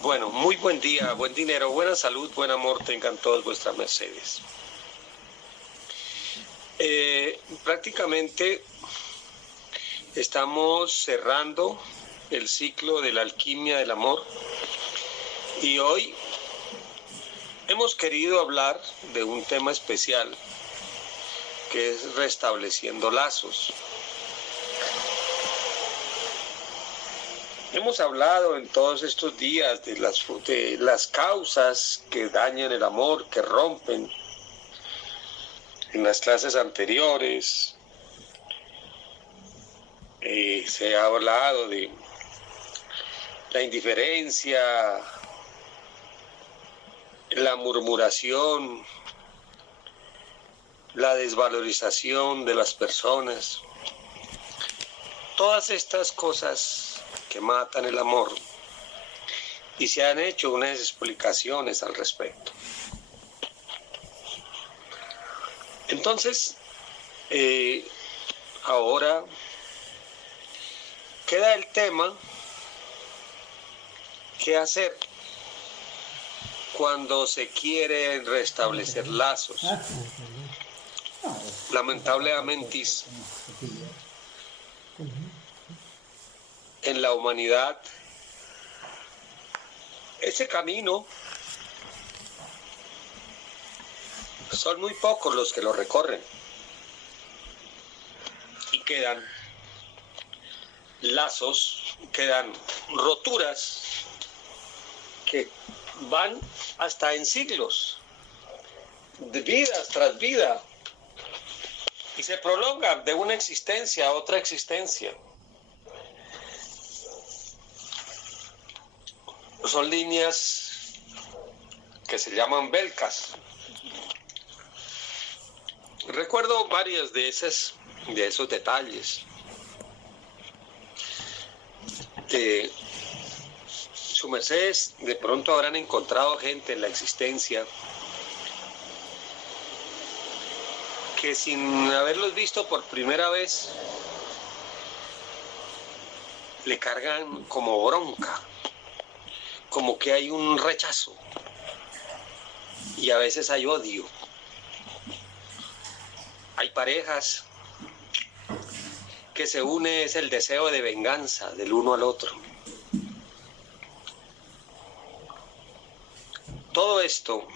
Bueno, muy buen día, buen dinero, buena salud, buen amor tengan todas vuestras mercedes. Prácticamente estamos cerrando el ciclo de la alquimia del amor y hoy hemos querido hablar de un tema especial que es restableciendo lazos. Hemos hablado en todos estos días de las causas que dañan el amor, que rompen. En las clases anteriores se ha hablado de la indiferencia, la murmuración, la desvalorización de las personas. Todas estas cosas que matan el amor, y se han hecho unas explicaciones al respecto. Entonces, ahora queda el tema: ¿qué hacer cuando se quieren restablecer lazos? Lamentablemente, en la humanidad, ese camino son muy pocos los que lo recorren y quedan lazos, quedan roturas que van hasta en siglos, de vidas tras vida, y se prolongan de una existencia a otra existencia. Son líneas que se llaman belcas. Recuerdo varios de esos detalles. Su mercedes de pronto habrán encontrado gente en la existencia que, sin haberlos visto por primera vez, le cargan como bronca, como que hay un rechazo, y a veces hay odio. Hay parejas que se une es el deseo de venganza del uno al otro. Todo esto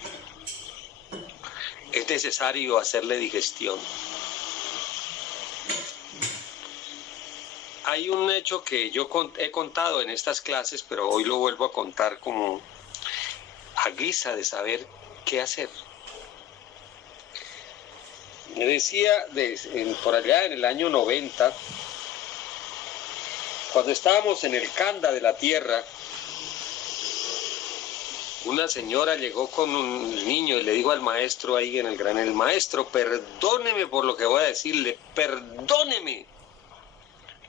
es necesario hacerle digestión. Hay un hecho que yo he contado en estas clases, pero hoy lo vuelvo a contar como a guisa de saber qué hacer. Me decía por allá en el año 90, cuando estábamos en el Kanda de la Tierra, una señora llegó con un niño y le dijo al maestro ahí en el granel: maestro, perdóneme por lo que voy a decirle, perdóneme,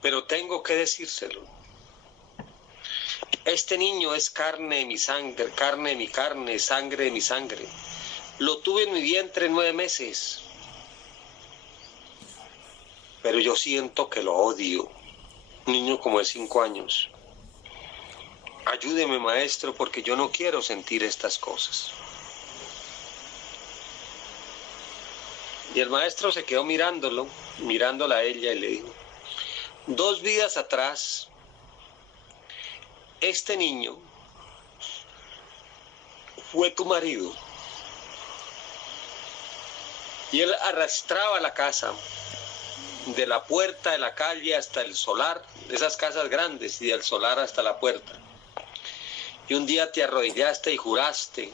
pero tengo que decírselo. Este niño es carne de mi sangre, carne de mi carne, sangre de mi sangre. Lo tuve en mi vientre 9 meses. Pero yo siento que lo odio. Un niño como de 5 años. Ayúdeme, maestro, porque yo no quiero sentir estas cosas. Y el maestro se quedó mirándola a ella, y le dijo: 2 vidas atrás, este niño fue tu marido. Y él arrastraba la casa, de la puerta de la calle hasta el solar, de esas casas grandes, y del solar hasta la puerta. Y un día te arrodillaste y juraste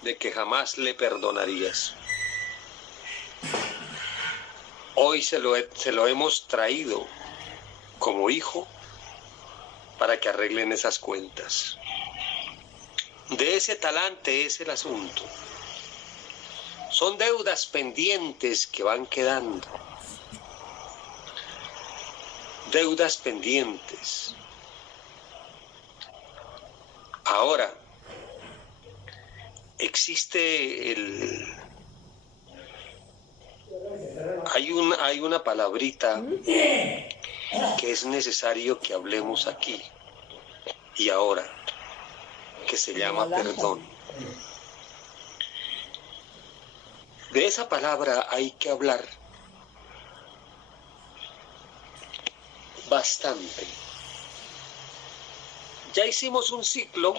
de que jamás le perdonarías. Hoy se lo hemos traído como hijo para que arreglen esas cuentas. De ese talante es el asunto. Son deudas pendientes que van quedando. Deudas pendientes. Ahora, existe hay una palabrita que es necesario que hablemos aquí y ahora. que se llama perdón. De esa palabra hay que hablar bastante. Ya hicimos un ciclo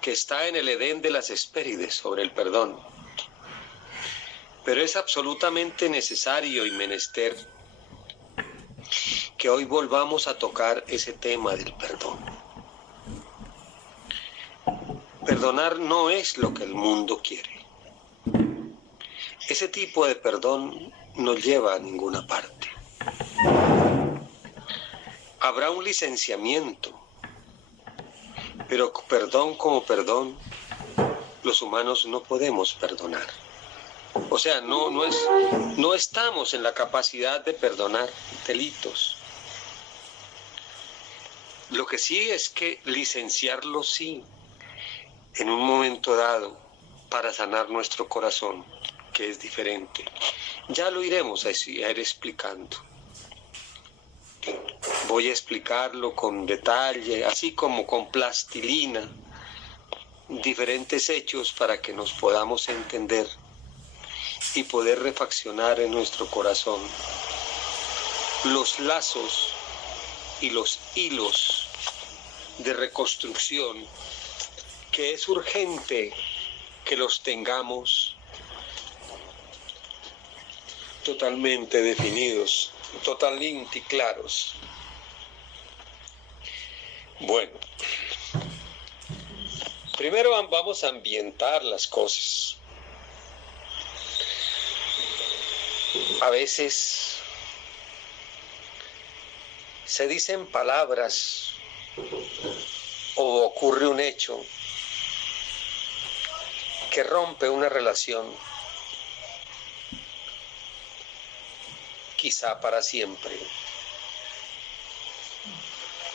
que está en el Edén de las Hespérides sobre el perdón, pero es absolutamente necesario y menester que hoy volvamos a tocar ese tema del perdón. Perdonar no es lo que el mundo quiere. Ese tipo de perdón no lleva a ninguna parte. Habrá un licenciamiento, pero perdón como perdón, los humanos no podemos perdonar. O sea, no estamos en la capacidad de perdonar delitos. Lo que sí es que licenciarlo sí, en un momento dado, para sanar nuestro corazón, que es diferente. Ya lo iremos a ir explicando. Voy a explicarlo con detalle, así como con plastilina, diferentes hechos para que nos podamos entender y poder refaccionar en nuestro corazón los lazos y los hilos de reconstrucción que es urgente que los tengamos totalmente definidos, totalmente claros. Bueno, primero vamos a ambientar las cosas. A veces se dicen palabras o ocurre un hecho que rompe una relación, quizá para siempre.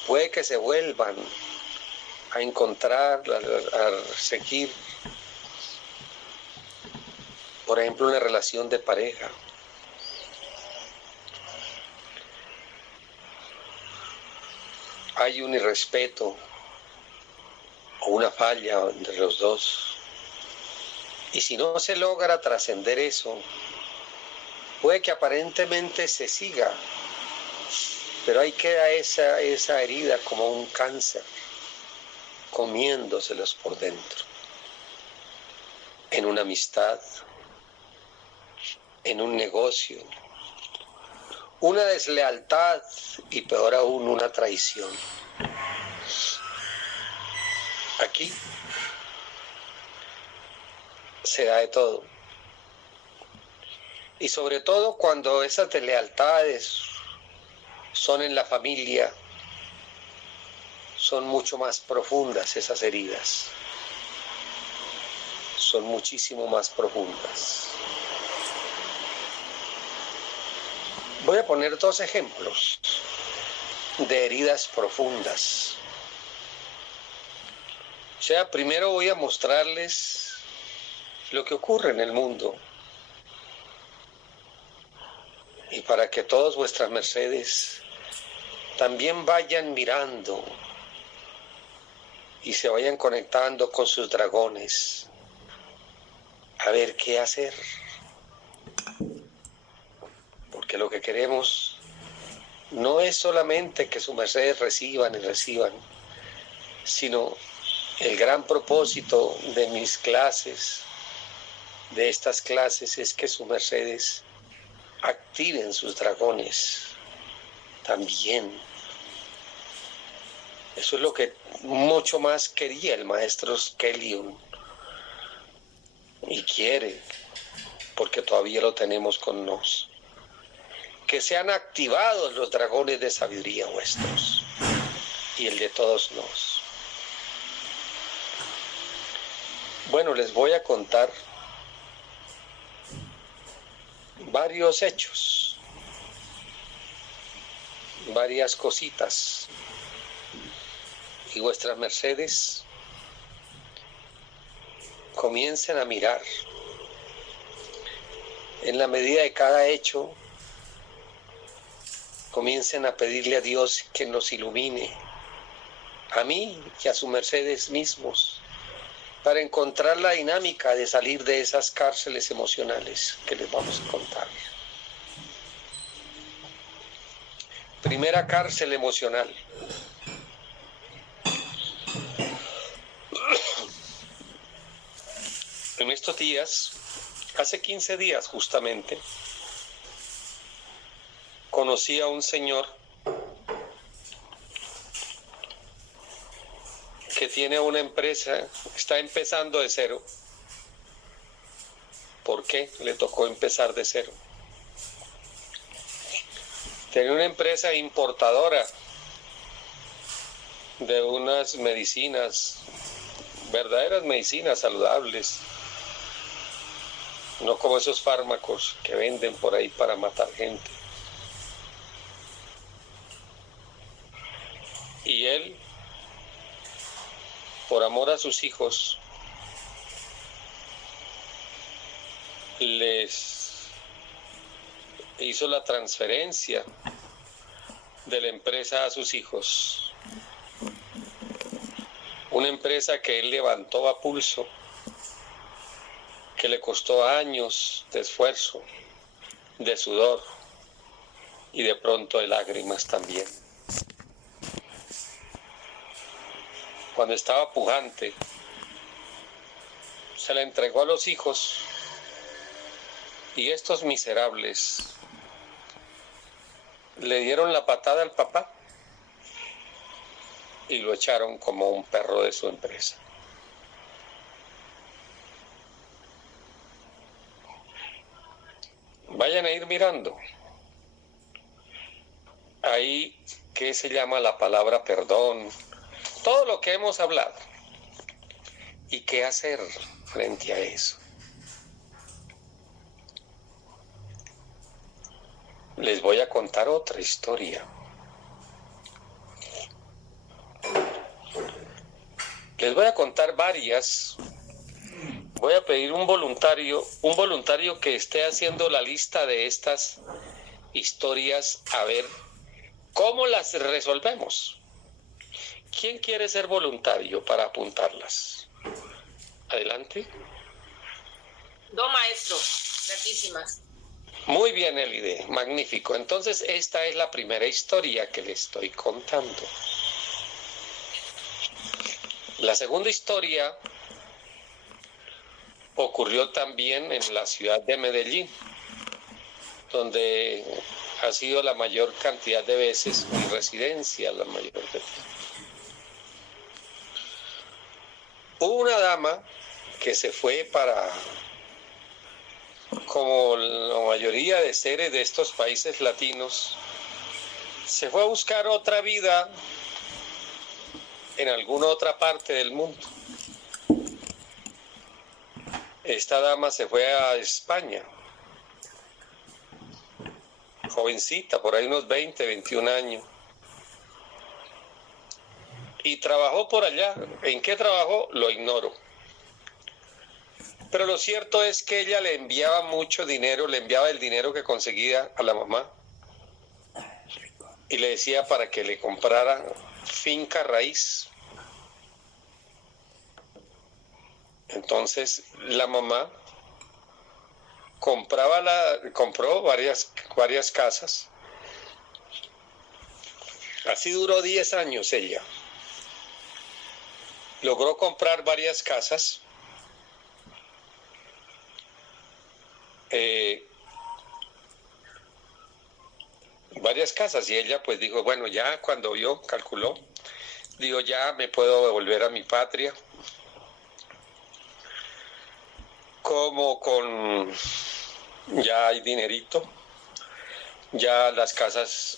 Puede que se vuelvan a encontrar, a seguir, por ejemplo, una relación de pareja. Hay un irrespeto o una falla entre los dos. Y si no se logra trascender eso, puede que aparentemente se siga, pero ahí queda esa herida como un cáncer, comiéndoselos por dentro. En una amistad, en un negocio, una deslealtad y peor aún una traición. Aquí se da de todo. Y sobre todo cuando esas deslealtades son en la familia, son mucho más profundas esas heridas. Son muchísimo más profundas. Voy a poner 2 ejemplos de heridas profundas. O sea, primero voy a mostrarles lo que ocurre en el mundo. Y para que todos vuestras mercedes también vayan mirando y se vayan conectando con sus dragones a ver qué hacer. Porque lo que queremos no es solamente que sus mercedes reciban y reciban, sino el gran propósito de mis clases, de estas clases, es que sus mercedes activen sus dragones también. Eso es lo que mucho más quería el maestro Skellion y quiere, porque todavía lo tenemos con nos. Que sean activados los dragones de sabiduría vuestros y el de todos nos. Bueno, les voy a contar varios hechos, varias cositas, y vuestras mercedes comiencen a mirar en la medida de cada hecho. Comiencen a pedirle a Dios que nos ilumine a mí y a su mercedes mismos, para encontrar la dinámica de salir de esas cárceles emocionales que les vamos a contar. Primera cárcel emocional. En estos días, hace 15 días justamente, conocí a un señor que tiene una empresa, está empezando de cero. ¿Por qué le tocó empezar de cero? Tenía una empresa importadora de unas medicinas, verdaderas medicinas saludables, no como esos fármacos que venden por ahí para matar gente. Y él, por amor a sus hijos, les hizo la transferencia de la empresa a sus hijos. Una empresa que él levantó a pulso, que le costó años de esfuerzo, de sudor y de pronto de lágrimas también. Cuando estaba pujante, se la entregó a los hijos y estos miserables le dieron la patada al papá y lo echaron como un perro de su empresa. Vayan a ir mirando. Ahí, ¿qué se llama la palabra perdón? Todo lo que hemos hablado. ¿Y qué hacer frente a eso? Les voy a contar otra historia. Les voy a contar varias. Voy a pedir un voluntario que esté haciendo la lista de estas historias, a ver cómo las resolvemos. ¿Quién quiere ser voluntario para apuntarlas? Adelante. No, maestro, gratísimas. Muy bien, Elide, magnífico. Entonces, esta es la primera historia que le estoy contando. La segunda historia ocurrió también en la ciudad de Medellín, donde ha sido la mayor cantidad de veces mi residencia, la mayor veces. Hubo una dama que se fue para, como la mayoría de seres de estos países latinos, se fue a buscar otra vida en alguna otra parte del mundo. Esta dama se fue a España, jovencita, por ahí unos 20, 21 años, y trabajó por allá. ¿En qué trabajó? Lo ignoro. Pero lo cierto es que ella le enviaba mucho dinero, le enviaba el dinero que conseguía a la mamá, y le decía para que le comprara finca raíz. Entonces la mamá compró varias casas. Así duró 10 años ella. Logró comprar varias casas. Y ella pues dijo, bueno, ya cuando calculó, digo, ya me puedo devolver a mi patria. Como ya hay dinerito, ya las casas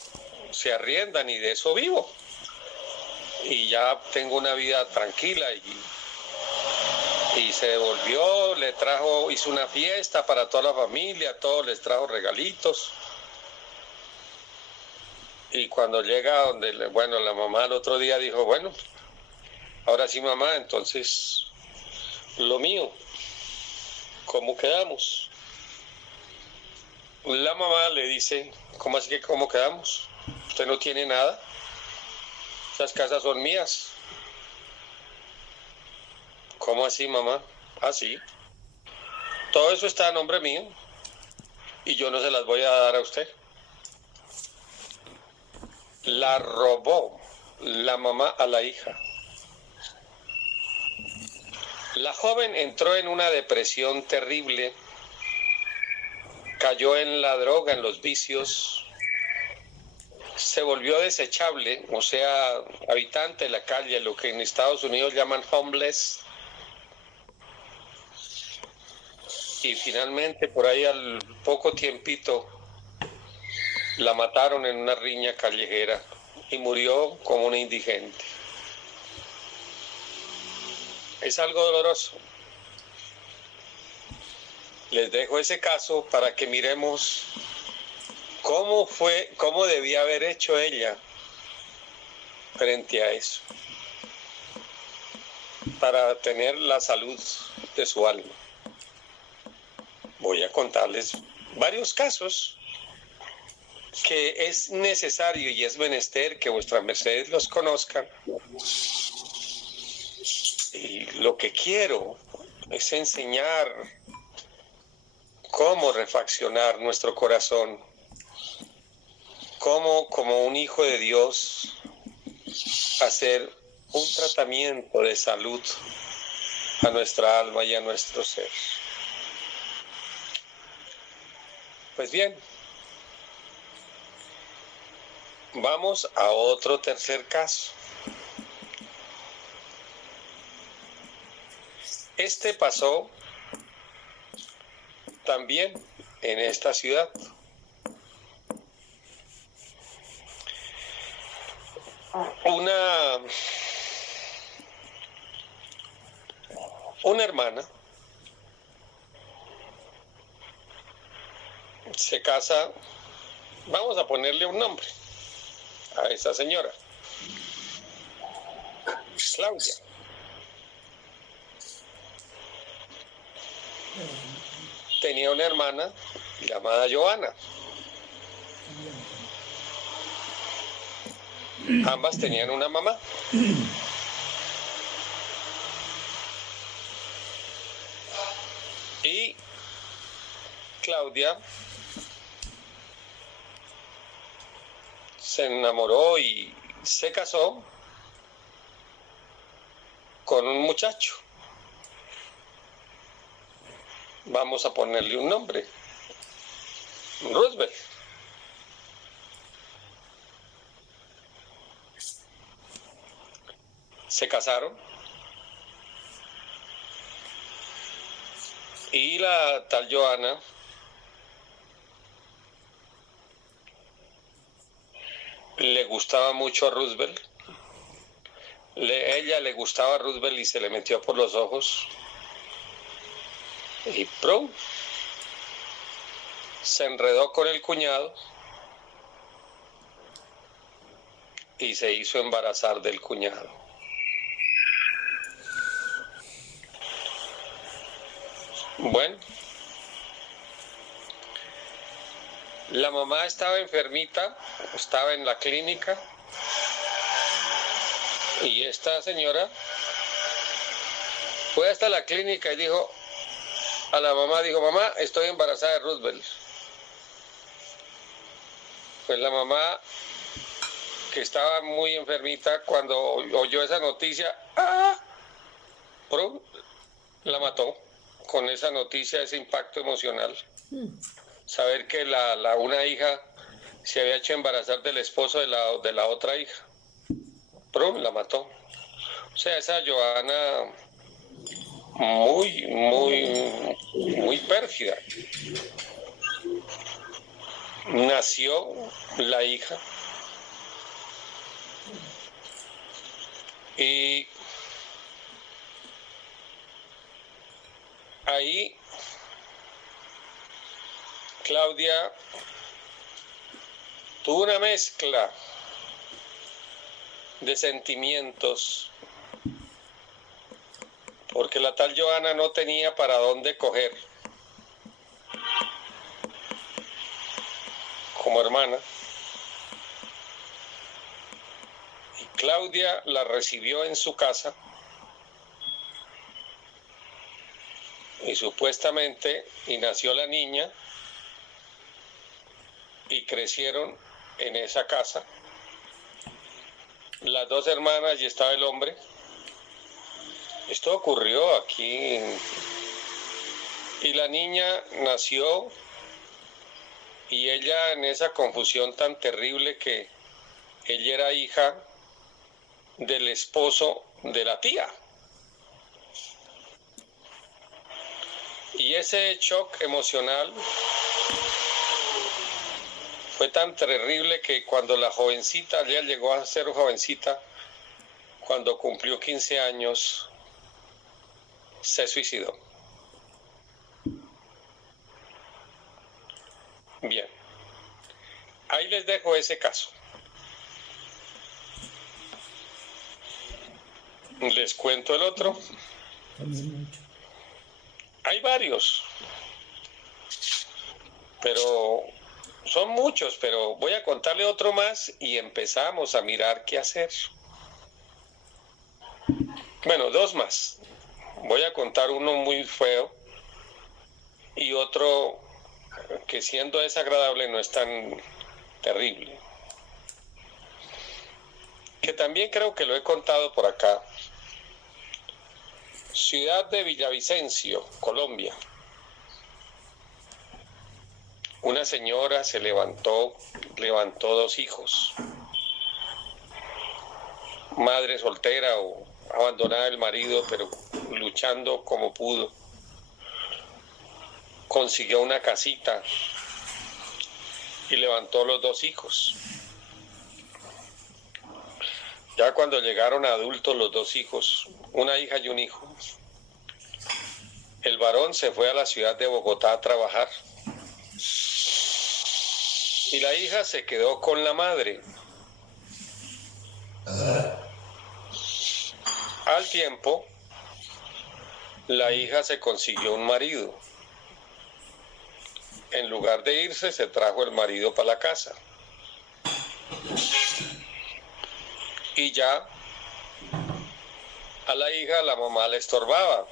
se arriendan y de eso vivo. Y ya tengo una vida tranquila y se devolvió, hizo una fiesta para toda la familia, a todos les trajo regalitos. Y cuando llega la mamá el otro día dijo, bueno, ahora sí mamá, entonces lo mío. ¿Cómo quedamos? La mamá le dice, ¿cómo así que cómo quedamos? Usted no tiene nada. Esas casas son mías. ¿Cómo así, mamá? Ah, sí. Todo eso está a nombre mío y yo no se las voy a dar a usted. La robó la mamá a la hija. La joven entró en una depresión terrible, cayó en la droga, en los vicios, se volvió desechable, o sea, habitante de la calle, lo que en Estados Unidos llaman homeless. Y finalmente, por ahí al poco tiempito, la mataron en una riña callejera y murió como una indigente. Es algo doloroso. Les dejo ese caso para que miremos cómo debía haber hecho ella frente a eso, para tener la salud de su alma. Voy a contarles varios casos que es necesario y es menester que vuestras mercedes los conozcan. Y lo que quiero es enseñar cómo refaccionar nuestro corazón, cómo como un hijo de Dios hacer un tratamiento de salud a nuestra alma y a nuestro ser. Pues bien, vamos a otro tercer caso. Este pasó también en esta ciudad. Una hermana se casa, vamos a ponerle un nombre a esa señora, Claudia. Tenía una hermana llamada Joana. Ambas tenían una mamá. Y Claudia se enamoró y se casó con un muchacho. Vamos a ponerle un nombre, Roosevelt. Se casaron y la tal Joana le gustaba mucho a Roosevelt. Ella le gustaba a Roosevelt y se le metió por los ojos. Y se enredó con el cuñado y se hizo embarazar del cuñado. Bueno, la mamá estaba enfermita, estaba en la clínica y esta señora fue hasta la clínica y dijo a la mamá, mamá, estoy embarazada de Roosevelt. Pues la mamá, que estaba muy enfermita, cuando oyó esa noticia, la mató con esa noticia, ese impacto emocional. Saber que una hija se había hecho embarazar del esposo de la otra hija. La mató. O sea, esa Joana muy pérfida. Nació la hija y ahí Claudia tuvo una mezcla de sentimientos, porque la tal Joana no tenía para dónde coger como hermana, y Claudia la recibió en su casa y supuestamente, y nació la niña, y crecieron en esa casa. Las dos hermanas y estaba el hombre. Esto ocurrió aquí. Y la niña nació y ella en esa confusión tan terrible que ella era hija del esposo de la tía. Y ese shock emocional fue tan terrible que cuando la jovencita, ella llegó a ser jovencita, cuando cumplió 15 años, se suicidó. Bien, ahí les dejo ese caso. Les cuento el otro. Hay varios, pero son muchos, pero voy a contarle otro más y empezamos a mirar qué hacer. Bueno, dos más. Voy a contar uno muy feo y otro que siendo desagradable no es tan terrible. Que también creo que lo he contado por acá. Ciudad de Villavicencio, Colombia. Una señora se levantó dos hijos. Madre soltera o abandonada del marido, pero luchando como pudo. Consiguió una casita y levantó los dos hijos. Ya cuando llegaron adultos los dos hijos, una hija y un hijo, el varón se fue a la ciudad de Bogotá a trabajar y la hija se quedó con la madre. Al tiempo, la hija se consiguió un marido. En lugar de irse, se trajo el marido para la casa. Y ya a la hija la mamá le estorbaba,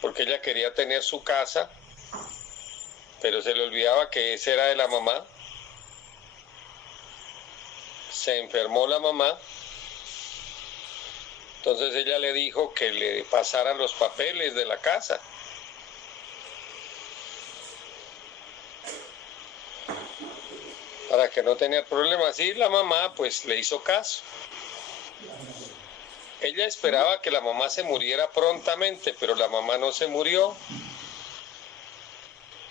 porque ella quería tener su casa, pero se le olvidaba que esa era de la mamá. Se enfermó la mamá, entonces ella le dijo que le pasaran los papeles de la casa. Para que no tenía problemas. Y la mamá pues le hizo caso. Ella esperaba que la mamá se muriera prontamente, pero la mamá no se murió.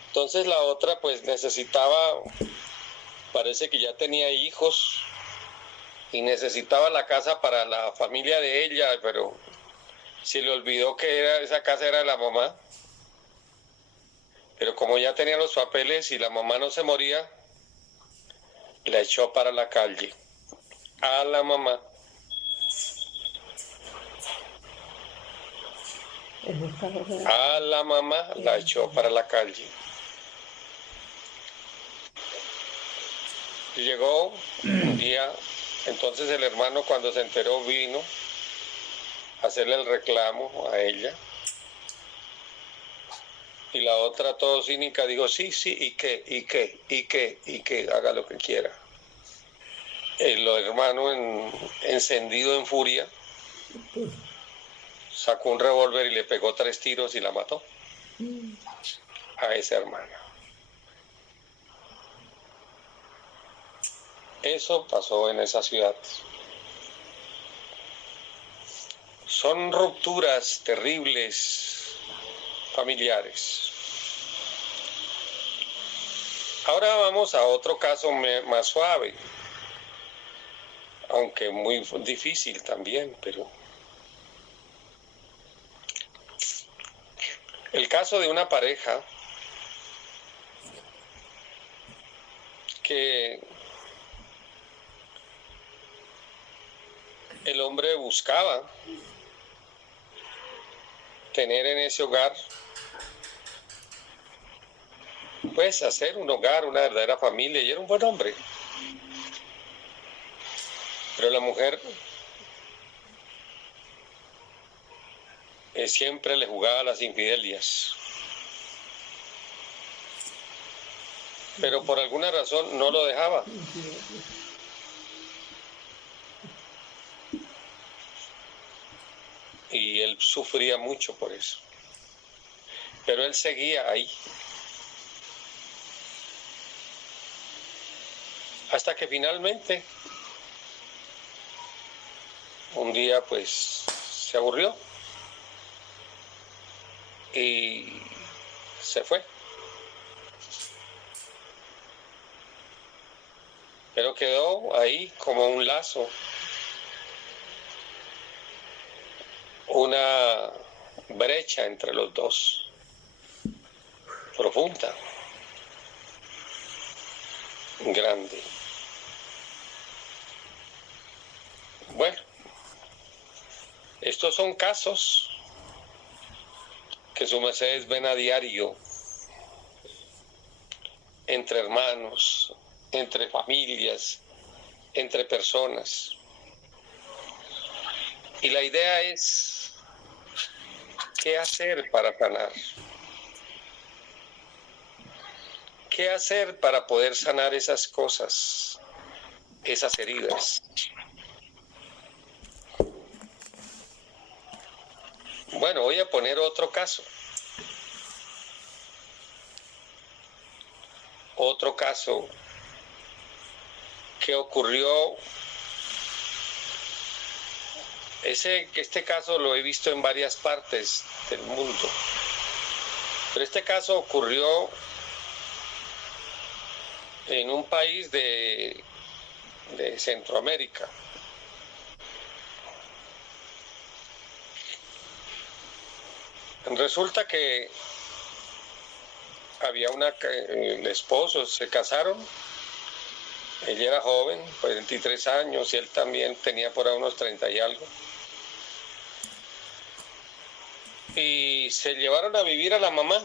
Entonces la otra pues necesitaba, parece que ya tenía hijos y necesitaba la casa para la familia de ella, pero se le olvidó que esa casa era de la mamá. Pero como ya tenía los papeles y la mamá no se moría, la echó para la calle a la mamá. A la mamá la echó para la calle. Y llegó un día, entonces el hermano cuando se enteró vino a hacerle el reclamo a ella. Y la otra todo cínica dijo, sí, ¿y qué? Haga lo que quiera. El hermano encendido en furia sacó un revólver y le pegó 3 tiros y la mató a esa hermana. Eso pasó en esa ciudad. Son rupturas terribles familiares. Ahora vamos a otro caso más suave, aunque muy difícil también, pero el caso de una pareja que el hombre buscaba tener en ese hogar, pues hacer un hogar, una verdadera familia, y era un buen hombre. Pero la mujer siempre le jugaba las infidelias. Pero por alguna razón no lo dejaba. Y él sufría mucho por eso. Pero él seguía ahí. Hasta que finalmente, un día pues se aburrió y se fue. Pero quedó ahí como un lazo, una brecha entre los dos, profunda, grande. Bueno, estos son casos que su mercedes ven a diario, entre hermanos, entre familias, entre personas. Y la idea es, ¿qué hacer para sanar? ¿Qué hacer para poder sanar esas cosas, esas heridas? Bueno, voy a poner otro caso. Otro caso que ocurrió. Este caso lo he visto en varias partes del mundo. Pero este caso ocurrió en un país de Centroamérica. Resulta que había el esposo, se casaron, ella era joven, 23 años, y él también tenía por ahí unos 30 y algo. Y se llevaron a vivir a la mamá.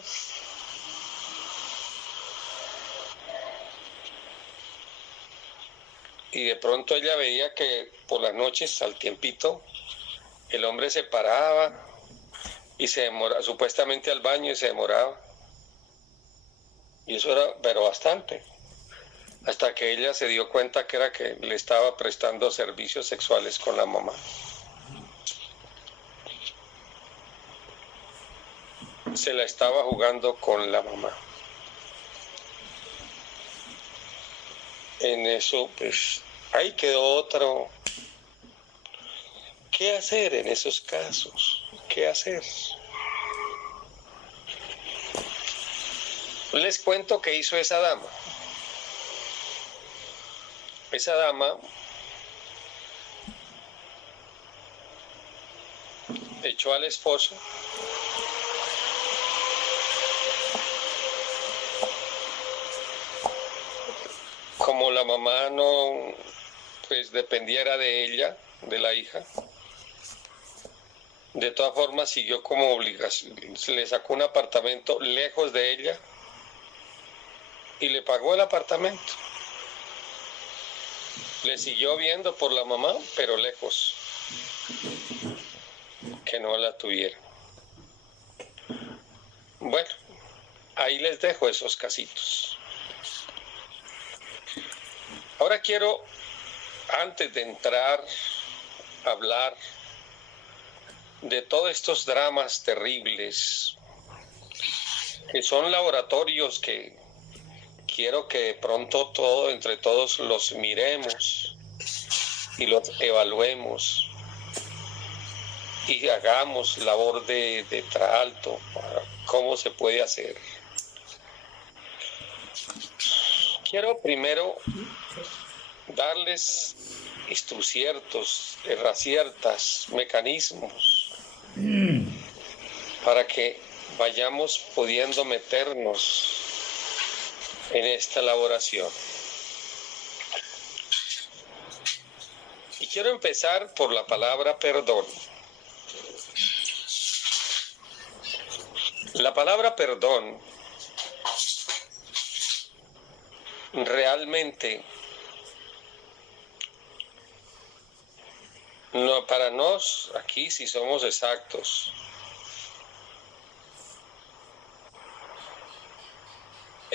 Y de pronto ella veía que por las noches, al tiempito, el hombre se paraba y se demoraba, supuestamente al baño, y se demoraba. Y eso era, pero bastante. Hasta que ella se dio cuenta que era que le estaba prestando servicios sexuales con la mamá. Se la estaba jugando con la mamá. En eso, pues, ahí quedó otro. ¿Qué hacer en esos casos? ¿Qué hacer? Les cuento qué hizo esa dama. Esa dama echó al esposo, como la mamá no, pues dependiera de ella, de la hija. De todas formas siguió como obligación, le sacó un apartamento lejos de ella y le pagó el apartamento. Le siguió viendo por la mamá, pero lejos, que no la tuviera. Bueno, ahí les dejo esos casitos. Ahora quiero, antes de entrar a hablar de todos estos dramas terribles, que son laboratorios que quiero que de pronto entre todos los miremos y los evaluemos y hagamos labor de traalto para cómo se puede hacer. Quiero primero darles instruciertos, herraciertas, mecanismos para que vayamos pudiendo meternos en esta elaboración. Y quiero empezar por la palabra perdón. La palabra perdón realmente, no, para nos, aquí si somos exactos,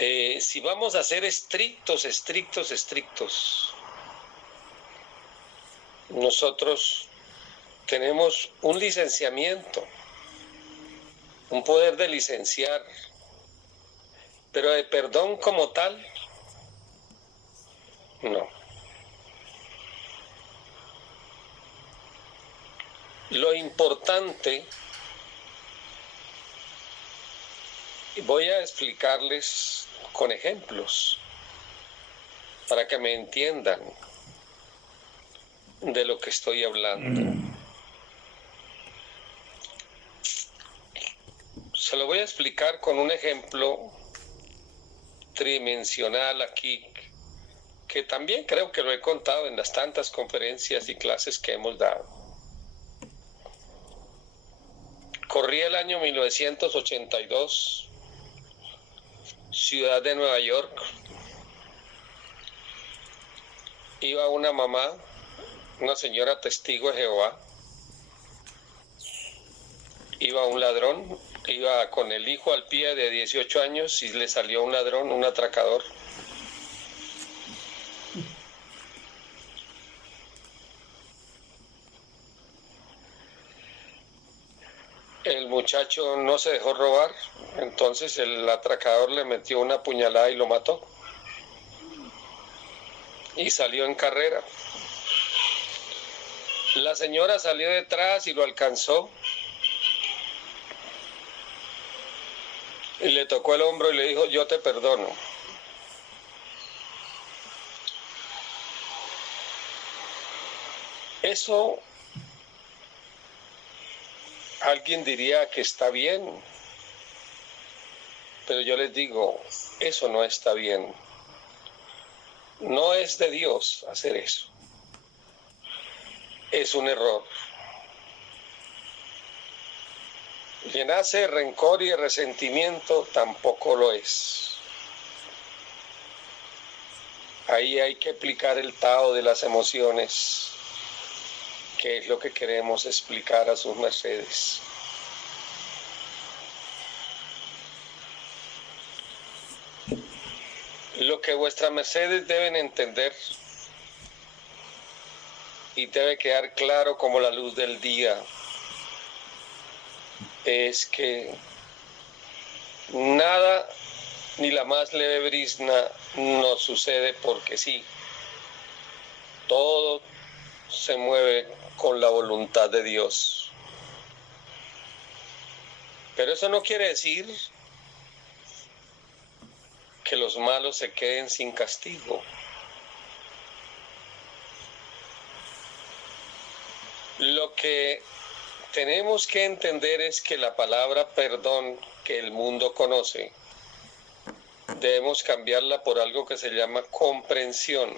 Si vamos a ser estrictos, nosotros tenemos un licenciamiento, un poder de licenciar, pero de perdón como tal, no. Lo importante, y voy a explicarles con ejemplos para que me entiendan de lo que estoy hablando. Se lo voy a explicar con un ejemplo tridimensional aquí, que también creo que lo he contado en las tantas conferencias y clases que hemos dado. Corría el año 1982, ciudad de Nueva York. Iba una mamá, una señora testigo de Jehová. Iba un ladrón, iba con el hijo al pie de 18 años y le salió un ladrón, un atracador. El muchacho no se dejó robar, entonces el atracador le metió una puñalada y lo mató. Y salió en carrera. La señora salió detrás y lo alcanzó. Y le tocó el hombro y le dijo, yo te perdono. Eso, alguien diría que está bien, pero yo les digo, eso no está bien. No es de Dios hacer eso. Es un error. Llenarse de rencor y de resentimiento tampoco lo es. Ahí hay que aplicar el Tao de las emociones, que es lo que queremos explicar a sus mercedes. Lo que vuestras mercedes deben entender y debe quedar claro como la luz del día es que nada, ni la más leve brizna, nos sucede porque sí. Todo se mueve con la voluntad de Dios. Pero eso no quiere decir que los malos se queden sin castigo. Lo que tenemos que entender es que la palabra perdón que el mundo conoce, debemos cambiarla por algo que se llama comprensión,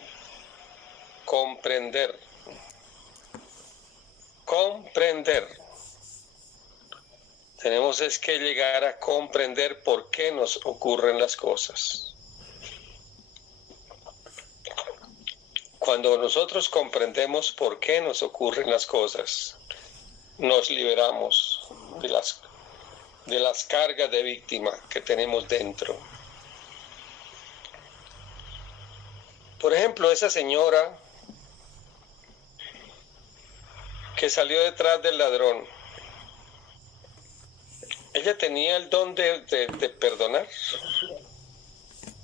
comprender. Comprender. Tenemos es que llegar a comprender por qué nos ocurren las cosas. Cuando nosotros comprendemos por qué nos ocurren las cosas, nos liberamos de las cargas de víctima que tenemos dentro. Por ejemplo, esa señora que salió detrás del ladrón, ¿ella tenía el don de perdonar?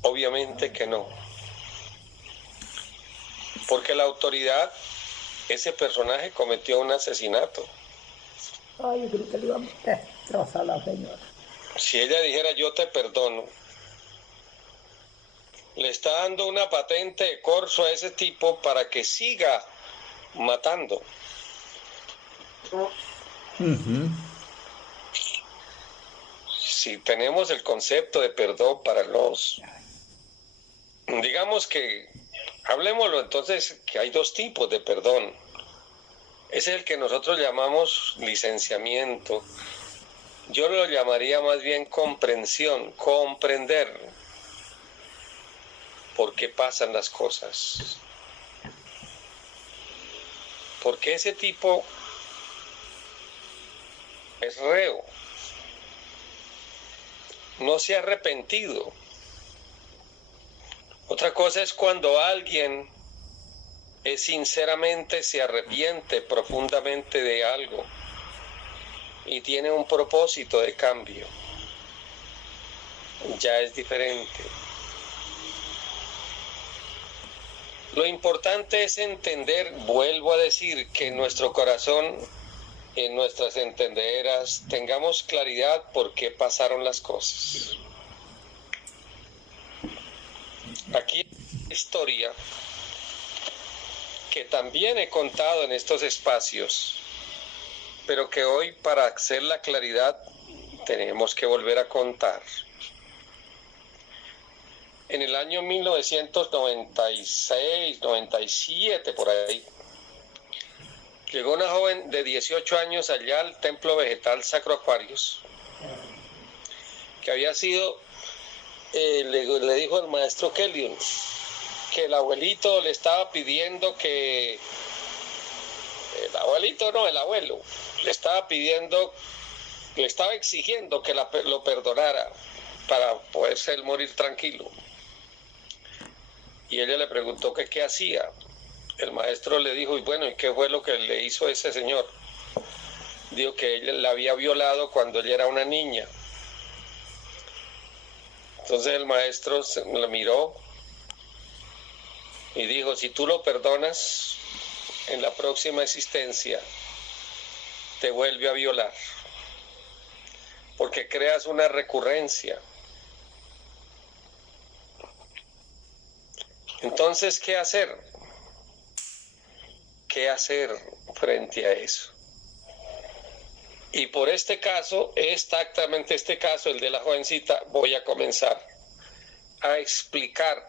Obviamente que no. Porque la autoridad, ese personaje cometió un asesinato. Ay, yo creo que le iba a destrozar a la señora. Si ella dijera yo te perdono, le está dando una patente de corso a ese tipo para que siga matando. Si tenemos el concepto de perdón para los, digamos que, hablemoslo entonces, que hay dos tipos de perdón. Es el que nosotros llamamos licenciamiento. Yo lo llamaría más bien comprensión, comprender por qué pasan las cosas. Porque ese tipo es reo, no se ha arrepentido, Otra cosa es cuando alguien sinceramente se arrepiente profundamente de algo y tiene un propósito de cambio. Ya es diferente. Lo importante es entender, vuelvo a decir, que en nuestro corazón, en nuestras entendederas, tengamos claridad por qué pasaron las cosas. Aquí hay una historia que también he contado en estos espacios, pero que hoy, para hacer la claridad, tenemos que volver a contar. En el año 1996, 97, por ahí, llegó una joven de 18 años allá al Templo Vegetal Sacro Aquarius, que había sido, le dijo al maestro Kellion, que el abuelito le estaba pidiendo que, el abuelo, le estaba pidiendo, le estaba exigiendo que lo perdonara para poderse él morir tranquilo. Y ella le preguntó que qué hacía. El maestro le dijo, y bueno, ¿y qué fue lo que le hizo ese señor? Dijo que ella la había violado cuando ella era una niña. Entonces el maestro la miró y dijo, si tú lo perdonas, en la próxima existencia te vuelve a violar, porque creas una recurrencia. Entonces, ¿qué hacer? ¿Qué hacer frente a eso? Y por este caso, exactamente este caso, el de la jovencita, voy a comenzar a explicar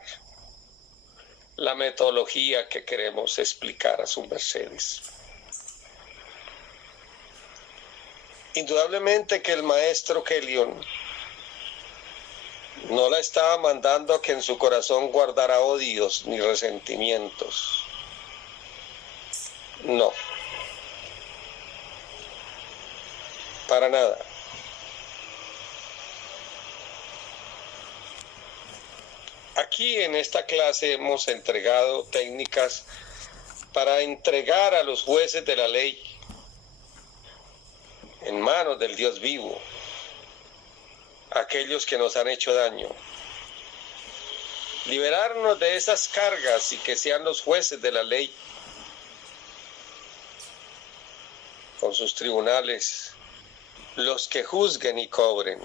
la metodología que queremos explicar a sus mercedes. Indudablemente que el maestro Kellion no la estaba mandando a que en su corazón guardara odios ni resentimientos. No. Para nada. Aquí en esta clase hemos entregado técnicas para entregar a los jueces de la ley en manos del Dios vivo aquellos que nos han hecho daño. Liberarnos de esas cargas y que sean los jueces de la ley con sus tribunales los que juzguen y cobren.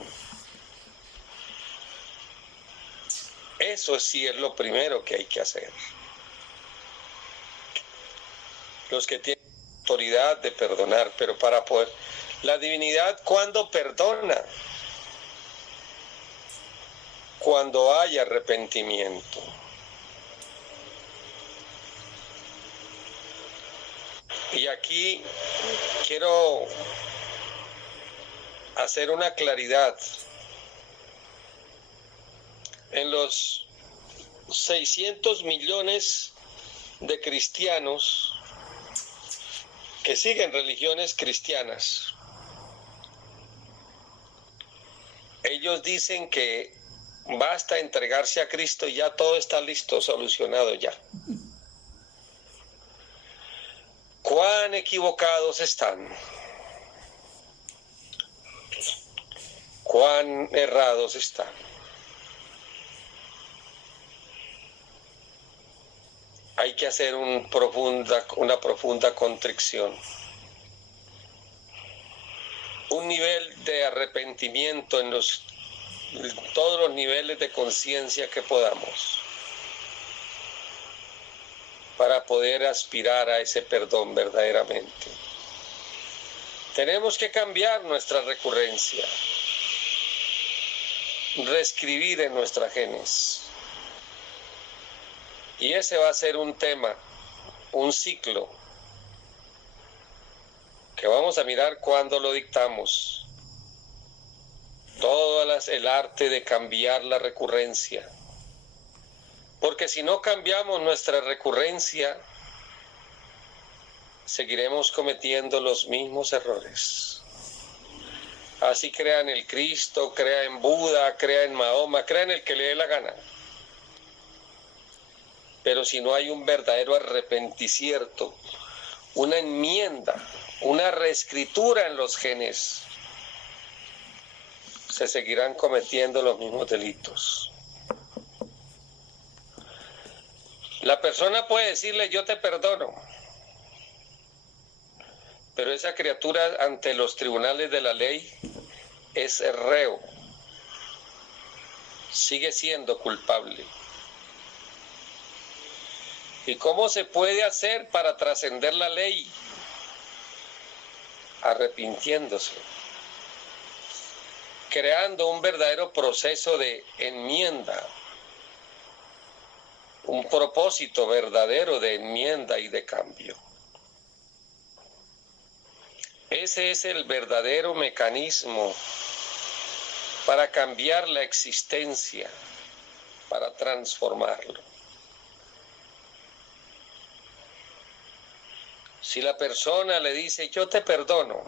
Eso sí es lo primero que hay que hacer. Los que tienen autoridad de perdonar, pero para poder... La divinidad, ¿cuándo perdona? Cuando hay arrepentimiento. Y aquí quiero hacer una claridad. En los 600 millones de cristianos que siguen religiones cristianas, ellos dicen que basta entregarse a Cristo y ya todo está listo, solucionado ya. ¿Cuán equivocados están? ¿Cuán errados están? Hay que hacer una profunda contrición. Un nivel de arrepentimiento en todos los niveles de conciencia que podamos, para poder aspirar a ese perdón verdaderamente. Tenemos que cambiar nuestra recurrencia, reescribir en nuestra genes. Y ese va a ser un tema, un ciclo, que vamos a mirar cuando lo dictamos. Todo el arte de cambiar la recurrencia. Porque si no cambiamos nuestra recurrencia, seguiremos cometiendo los mismos errores. Así crea en el Cristo, crea en Buda, crea en Mahoma, crea en el que le dé la gana. Pero si no hay un verdadero arrepentimiento, una enmienda, una reescritura en los genes, se seguirán cometiendo los mismos delitos. La persona puede decirle, yo te perdono, pero esa criatura ante los tribunales de la ley es reo, sigue siendo culpable. ¿Y cómo se puede hacer para trascender la ley? Arrepintiéndose, creando un verdadero proceso de enmienda, un propósito verdadero de enmienda y de cambio. Ese es el verdadero mecanismo para cambiar la existencia, para transformarlo. Si la persona le dice, yo te perdono,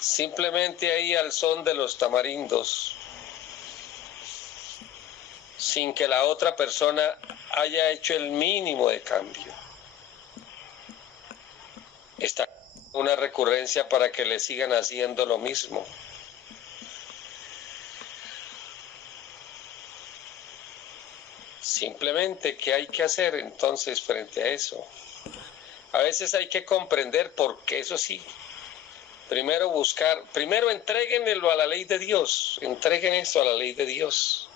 simplemente ahí al son de los tamarindos, sin que la otra persona haya hecho el mínimo de cambio, está una recurrencia para que le sigan haciendo lo mismo. Simplemente, ¿qué hay que hacer entonces frente a eso? A veces hay que comprender por qué, eso sí. Primero entréguenlo a la ley de Dios, entreguen eso a la ley de Dios.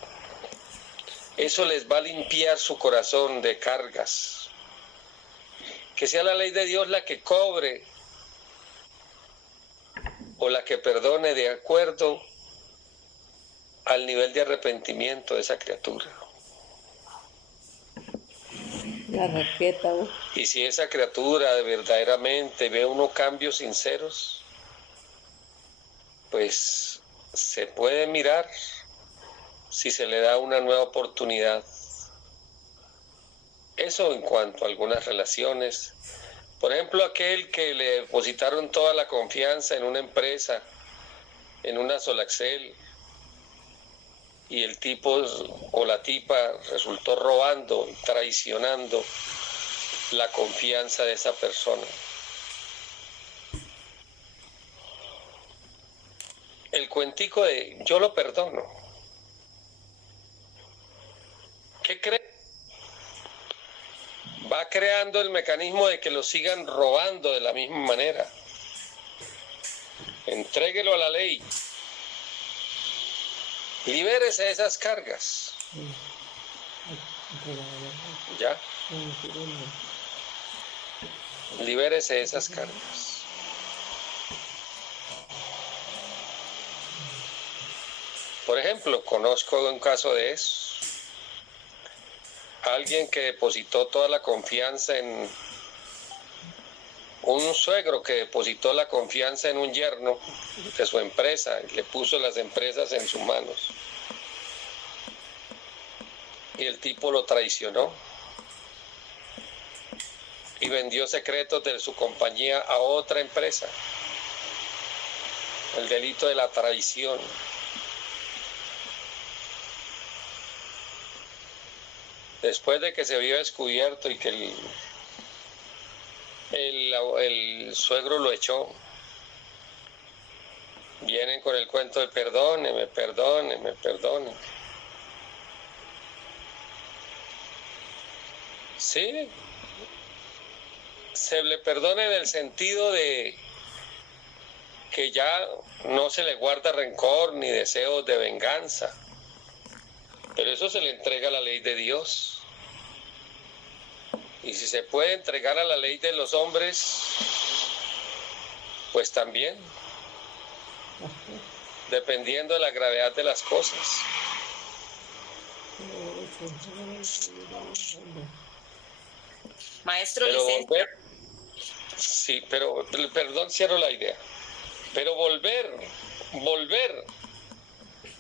Eso les va a limpiar su corazón de cargas. Que sea la ley de Dios la que cobre o la que perdone de acuerdo al nivel de arrepentimiento de esa criatura. La respeta. Y si esa criatura verdaderamente ve unos cambios sinceros, pues se puede mirar si se le da una nueva oportunidad. Eso en cuanto a algunas relaciones. Por ejemplo, aquel que le depositaron toda la confianza en una empresa, en una Solaxel, y el tipo o la tipa resultó robando, traicionando la confianza de esa persona. El cuentico de yo lo perdono. ¿Qué cree? Va creando el mecanismo de que lo sigan robando de la misma manera. Entréguelo a la ley. Libérese de esas cargas. ¿Ya? Libérese de esas cargas. Por ejemplo, conozco un caso de eso. Alguien que depositó toda la confianza en un suegro que depositó la confianza en un yerno de su empresa y le puso las empresas en sus manos. Y el tipo lo traicionó y vendió secretos de su compañía a otra empresa. El delito de la traición. Después de que se vio descubierto y que el suegro lo echó, vienen con el cuento de perdóneme, perdóneme, perdóneme. Sí, se le perdona en el sentido de que ya no se le guarda rencor ni deseos de venganza, pero eso se le entrega a la ley de Dios. Y si se puede entregar a la ley de los hombres, pues también, dependiendo de la gravedad de las cosas. Maestro Pero Vicente. sí, pero perdón, cierro la idea. Pero volver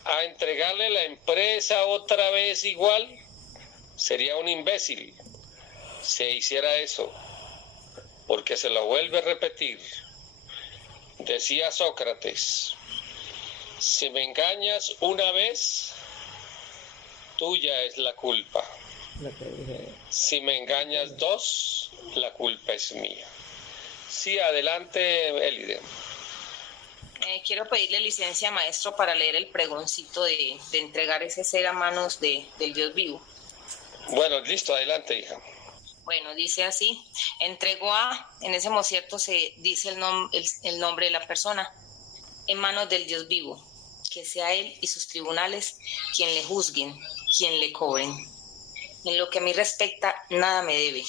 a entregarle la empresa otra vez igual, sería un imbécil. Se hiciera eso, porque se lo vuelve a repetir. Decía Sócrates, si me engañas una vez, tuya es la culpa. Lo que dije. Si me engañas 2, la culpa es mía. Sí, adelante, Elide. Quiero pedirle licencia, maestro, para leer el pregoncito de entregar ese ser a manos del Dios vivo. Bueno, listo, adelante, hija. Bueno, dice así: entregó en ese mocierto se dice el nombre de la persona, en manos del Dios vivo, que sea él y sus tribunales quien le juzguen, quien le cobren. En lo que a mí respecta, nada me debe.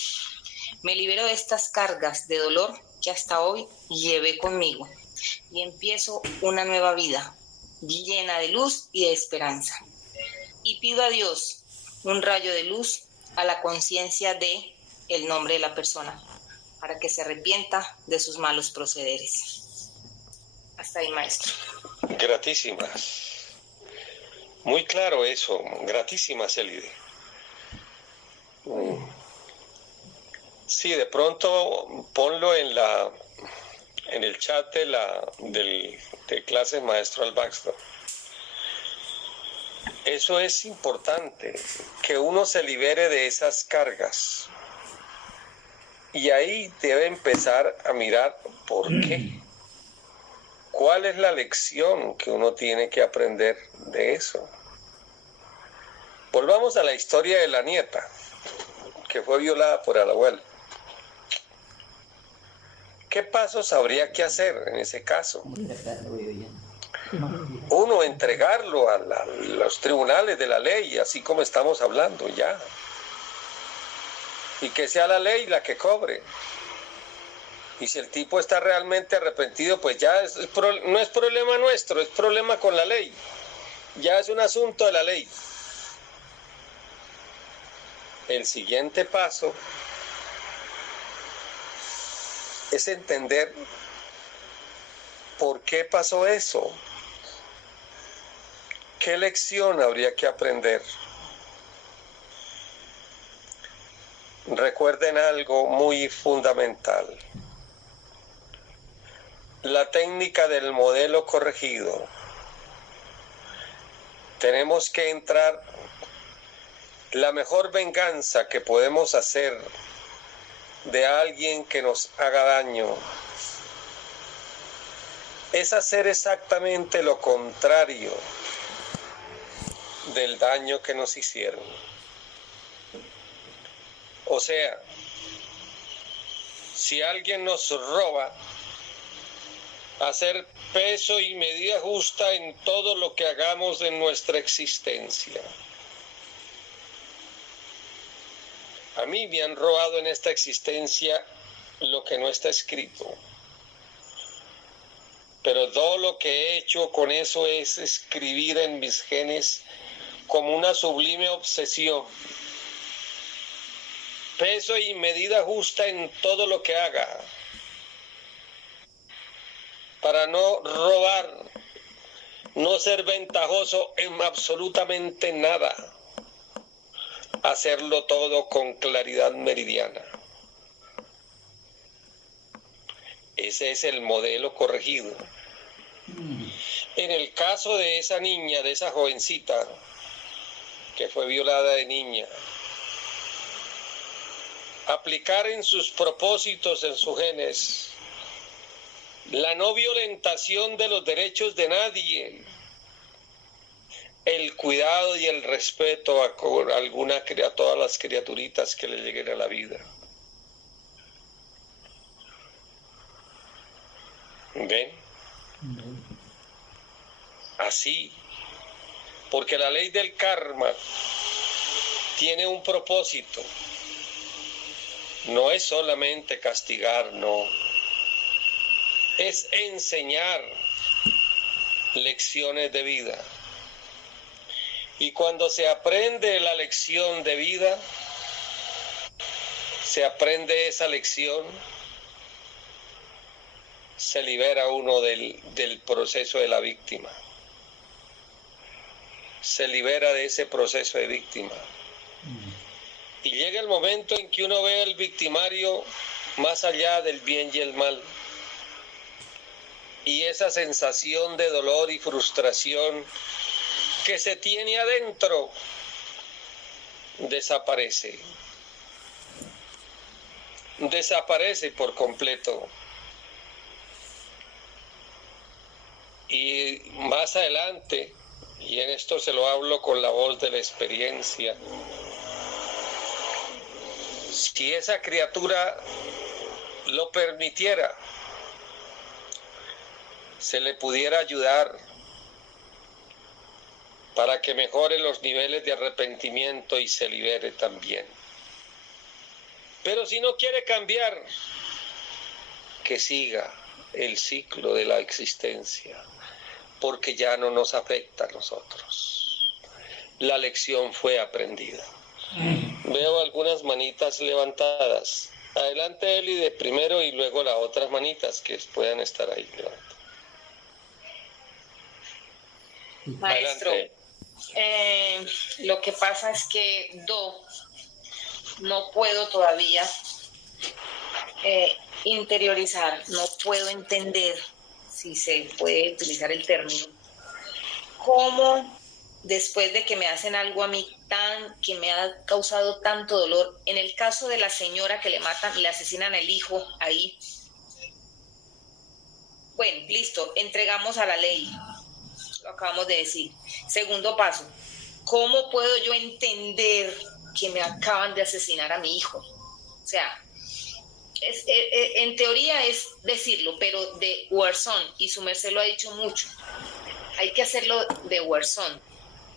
Me libero de estas cargas de dolor que hasta hoy llevé conmigo y empiezo una nueva vida, llena de luz y de esperanza. Y pido a Dios un rayo de luz a la conciencia de el nombre de la persona, para que se arrepienta de sus malos procederes. Hasta ahí, maestro. Gratísimas. Muy claro eso, gratísimas, Elide. Sí, de pronto ponlo en el chat de clase maestro Albaxter. Eso es importante, que uno se libere de esas cargas. Y ahí debe empezar a mirar por qué. ¿Cuál es la lección que uno tiene que aprender de eso? Volvamos a la historia de la nieta, que fue violada por el abuelo. ¿Qué pasos habría que hacer en ese caso? Uno, entregarlo a los tribunales de la ley, así como estamos hablando ya. Y que sea la ley la que cobre. Y si el tipo está realmente arrepentido, pues ya no es problema nuestro, es problema con la ley. Ya es un asunto de la ley. El siguiente paso es entender por qué pasó eso. ¿Qué lección habría que aprender? Recuerden algo muy fundamental. La técnica del modelo corregido. Tenemos que entrar. La mejor venganza que podemos hacer de alguien que nos haga daño es hacer exactamente lo contrario del daño que nos hicieron. O sea, si alguien nos roba, hacer peso y medida justa en todo lo que hagamos en nuestra existencia. A mí me han robado en esta existencia lo que no está escrito. Pero todo lo que he hecho con eso es escribir en mis genes como una sublime obsesión. Peso y medida justa en todo lo que haga. Para no robar, no ser ventajoso en absolutamente nada. Hacerlo todo con claridad meridiana. Ese es el modelo corregido. En el caso de esa niña, de esa jovencita que fue violada de niña, aplicar en sus propósitos, en sus genes, la no violentación de los derechos de nadie, el cuidado y el respeto a todas las criaturitas que le lleguen a la vida. ¿Ven? Así, porque la ley del karma tiene un propósito. No es solamente castigar, no. Es enseñar lecciones de vida. Y cuando se aprende la lección de vida, se aprende esa lección, se libera uno del proceso de la víctima. Se libera de ese proceso de víctima. Y llega el momento en que uno ve al victimario más allá del bien y el mal. Y esa sensación de dolor y frustración que se tiene adentro desaparece. Desaparece por completo. Y más adelante, y en esto se lo hablo con la voz de la experiencia, si esa criatura lo permitiera, se le pudiera ayudar para que mejore los niveles de arrepentimiento y se libere también. Pero si no quiere cambiar, que siga el ciclo de la existencia, porque ya no nos afecta a nosotros. La lección fue aprendida. Veo algunas manitas levantadas. Adelante, Eli, de primero y luego las otras manitas que puedan estar ahí levantadas. Maestro, lo que pasa es que no puedo todavía interiorizar, no puedo entender, si se puede utilizar el término, cómo después de que me hacen algo a mí que me ha causado tanto dolor, en el caso de la señora que le matan, le asesinan al hijo ahí, bueno, listo, entregamos a la ley, lo acabamos de decir. Segundo paso, ¿cómo puedo yo entender que me acaban de asesinar a mi hijo? O sea, en teoría es decirlo, pero de Huerzón, y su merced lo ha dicho mucho, hay que hacerlo de Huerzón,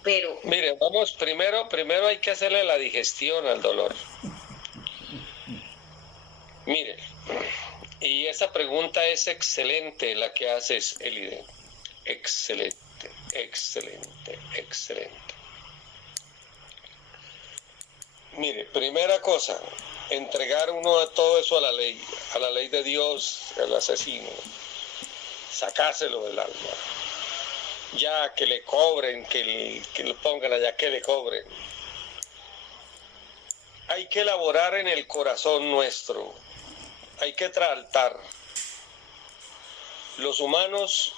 pero... Mire, vamos, primero hay que hacerle la digestión al dolor. Mire, y esa pregunta es excelente la que haces, Elide. Excelente, excelente, excelente. Mire, primera cosa, entregar uno a todo eso a la ley de Dios, al asesino, sacárselo del alma. Ya que le cobren, que lo pongan allá, que le cobren. Hay que elaborar en el corazón nuestro, hay que tratar. Los humanos,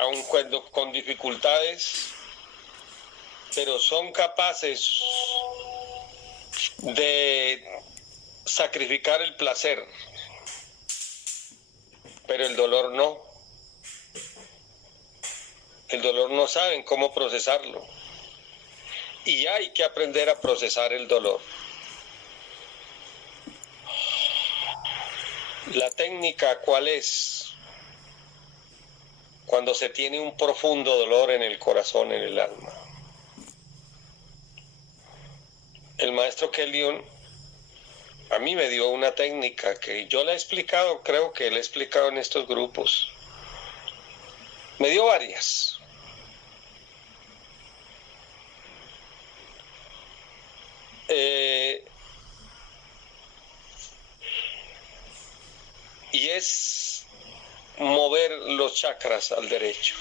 aun cuando con dificultades, pero son capaces de sacrificar el placer, pero el dolor no. El dolor no saben cómo procesarlo. Y hay que aprender a procesar el dolor. La técnica, ¿cuál es? Cuando se tiene un profundo dolor en el corazón, en el alma. El maestro Kellion a mí me dio una técnica que yo la he explicado, creo que la he explicado en estos grupos. Me dio varias. Y es mover los chakras al derecho.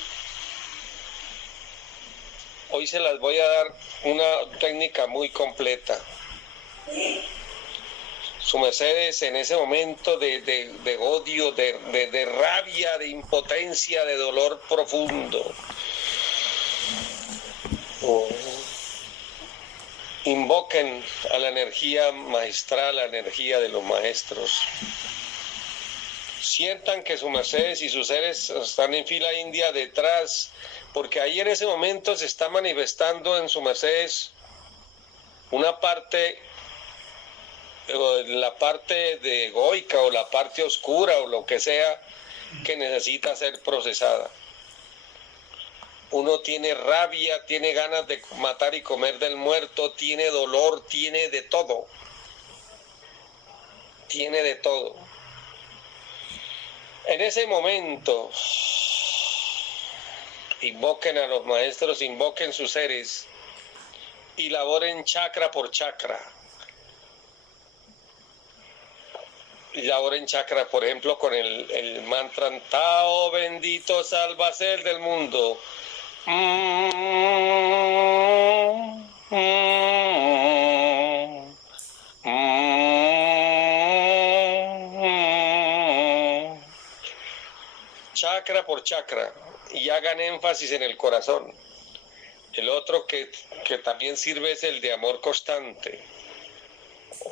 Hoy se las voy a dar una técnica muy completa. Su mercedes en ese momento de odio, de rabia, de impotencia, de dolor profundo. Invoquen a la energía magistral, a la energía de los maestros. Sientan que su mercedes y sus seres están en fila india detrás, porque ahí en ese momento se está manifestando en su mercedes una parte, la parte de egoica o la parte oscura o lo que sea que necesita ser procesada. Uno tiene rabia, tiene ganas de matar y comer del muerto, tiene dolor, tiene de todo. Tiene de todo. En ese momento, invoquen a los maestros, invoquen sus seres y laboren chakra por chakra. Y laboren chakra, por ejemplo, con el mantra Tao bendito salvacel del mundo. Chakra por chakra, y hagan énfasis en el corazón. El otro que también sirve es el de amor constante. Oh,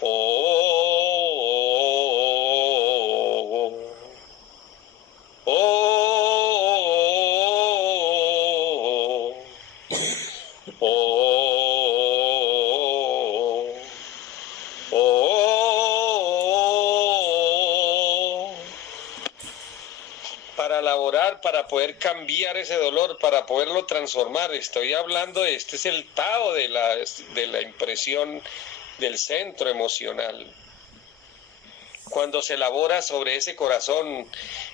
oh, oh, oh, oh, oh, para elaborar, para poder cambiar ese dolor, para poderlo transformar. Estoy hablando de este es el Tao de la impresión del centro emocional. Cuando se elabora sobre ese corazón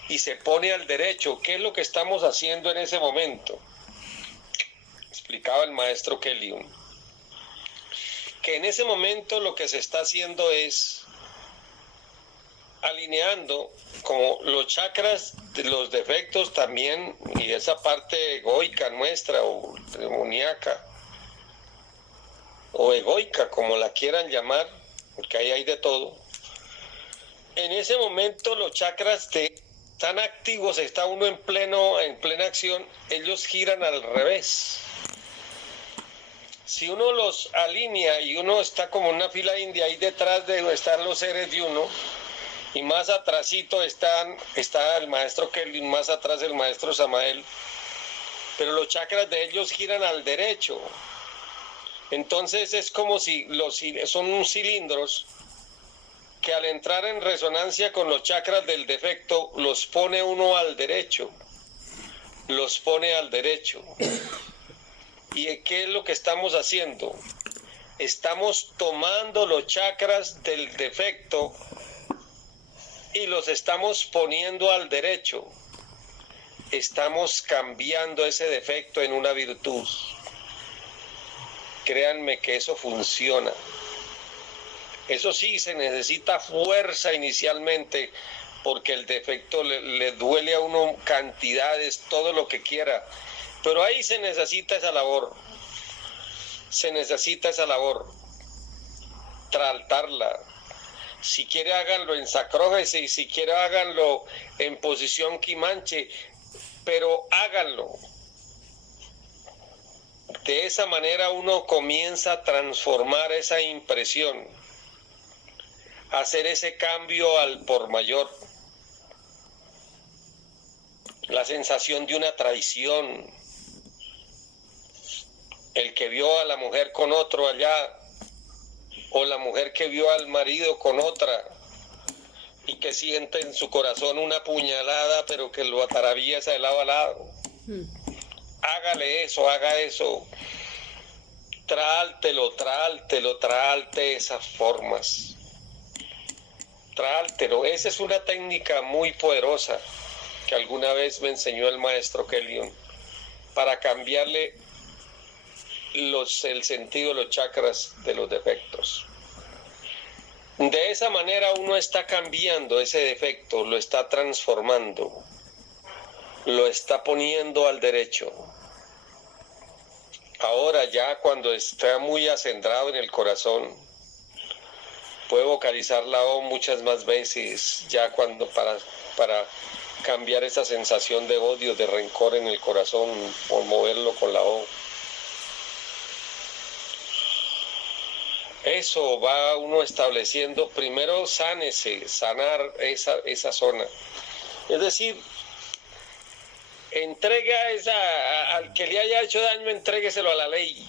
y se pone al derecho, ¿qué es lo que estamos haciendo en ese momento? Explicaba el maestro Kelly, que en ese momento lo que se está haciendo es alineando como los chakras de los defectos también, y esa parte egoica nuestra o demoníaca o egoica, como la quieran llamar, porque ahí hay de todo. En ese momento los chakras están activos, está uno en plena acción, ellos giran al revés. Si uno los alinea y uno está como una fila india, ahí detrás de donde están los seres de uno, y más atrásito está el maestro Kelly, más atrás el maestro Samael, pero los chakras de ellos giran al derecho. Entonces es como si son unos cilindros que al entrar en resonancia con los chakras del defecto los pone uno al derecho, los pone al derecho. ¿Y qué es lo que estamos haciendo? Estamos tomando los chakras del defecto y los estamos poniendo al derecho. Estamos cambiando ese defecto en una virtud. Créanme que eso funciona. Eso sí, se necesita fuerza inicialmente, porque el defecto le duele a uno cantidades, todo lo que quiera. Pero ahí se necesita esa labor. Se necesita esa labor. Tratarla. Si quiere háganlo en sacrógese y si quiere háganlo en posición quimanche, pero háganlo. De esa manera uno comienza a transformar esa impresión, a hacer ese cambio al por mayor. La sensación de una traición, el que vio a la mujer con otro allá, o la mujer que vio al marido con otra y que siente en su corazón una puñalada, pero que lo atraviesa de lado a lado. Hágale eso, haga eso. Tráltelo, esas formas. Tráltelo. Esa es una técnica muy poderosa que alguna vez me enseñó el maestro Kelly para cambiarle el sentido de los chakras de los defectos. De esa manera uno está cambiando ese defecto, lo está transformando, lo está poniendo al derecho. Ahora ya cuando está muy acendrado en el corazón, puede vocalizar la O muchas más veces, ya cuando para cambiar esa sensación de odio, de rencor en el corazón, o moverlo con la O. Eso va uno estableciendo, primero sanar esa zona. Es decir, entrega al que le haya hecho daño, entrégueselo a la ley.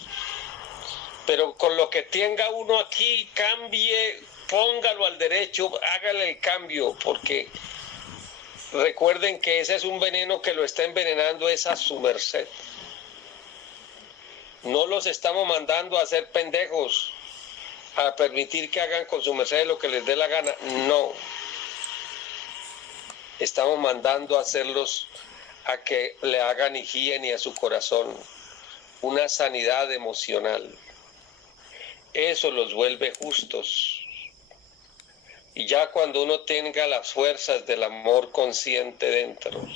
Pero con lo que tenga uno aquí, cambie, póngalo al derecho, hágale el cambio, porque recuerden que ese es un veneno que lo está envenenando, es a su merced. No los estamos mandando a hacer pendejos, a permitir que hagan con su merced lo que les dé la gana. No. Estamos mandando a hacerlos a que le hagan higiene a su corazón, una sanidad emocional. Eso los vuelve justos. Y ya cuando uno tenga las fuerzas del amor consciente dentro,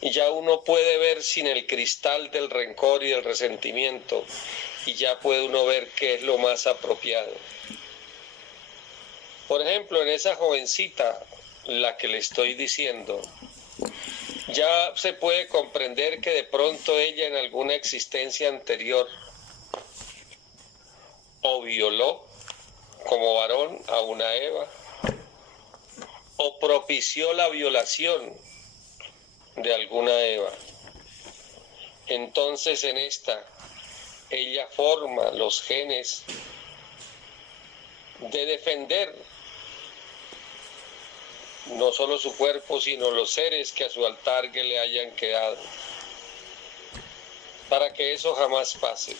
y ya uno puede ver sin el cristal del rencor y del resentimiento, y ya puede uno ver qué es lo más apropiado. Por ejemplo, en esa jovencita, la que le estoy diciendo, ya se puede comprender que de pronto ella en alguna existencia anterior o violó como varón a una Eva, o propició la violación de alguna Eva. Entonces en esta, ella forma los genes de defender no solo su cuerpo, sino los seres que a su altar que le hayan quedado, para que eso jamás pase.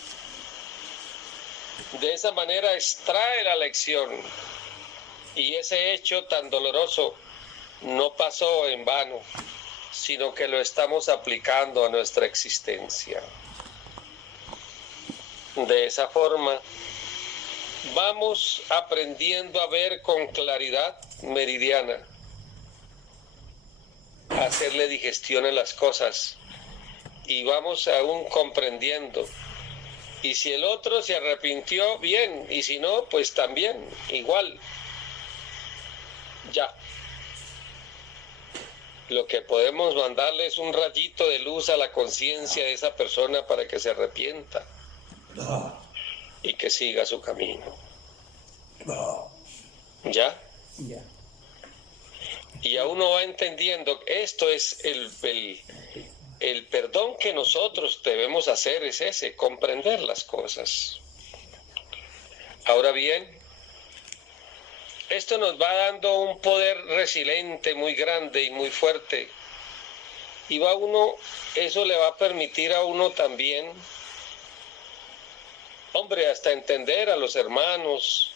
De esa manera extrae la lección, y ese hecho tan doloroso no pasó en vano, sino que lo estamos aplicando a nuestra existencia. De esa forma, vamos aprendiendo a ver con claridad meridiana, a hacerle digestión a las cosas, y vamos aún comprendiendo. Y si el otro se arrepintió, bien, y si no, pues también, igual. Ya. Lo que podemos mandarle es un rayito de luz a la conciencia de esa persona para que se arrepienta y que siga su camino. ¿Ya? Ya. Y a uno va entendiendo, esto es el perdón que nosotros debemos hacer, es ese, comprender las cosas. Ahora bien, esto nos va dando un poder resiliente muy grande y muy fuerte. Y va uno, eso le va a permitir a uno también, hombre, hasta entender a los hermanos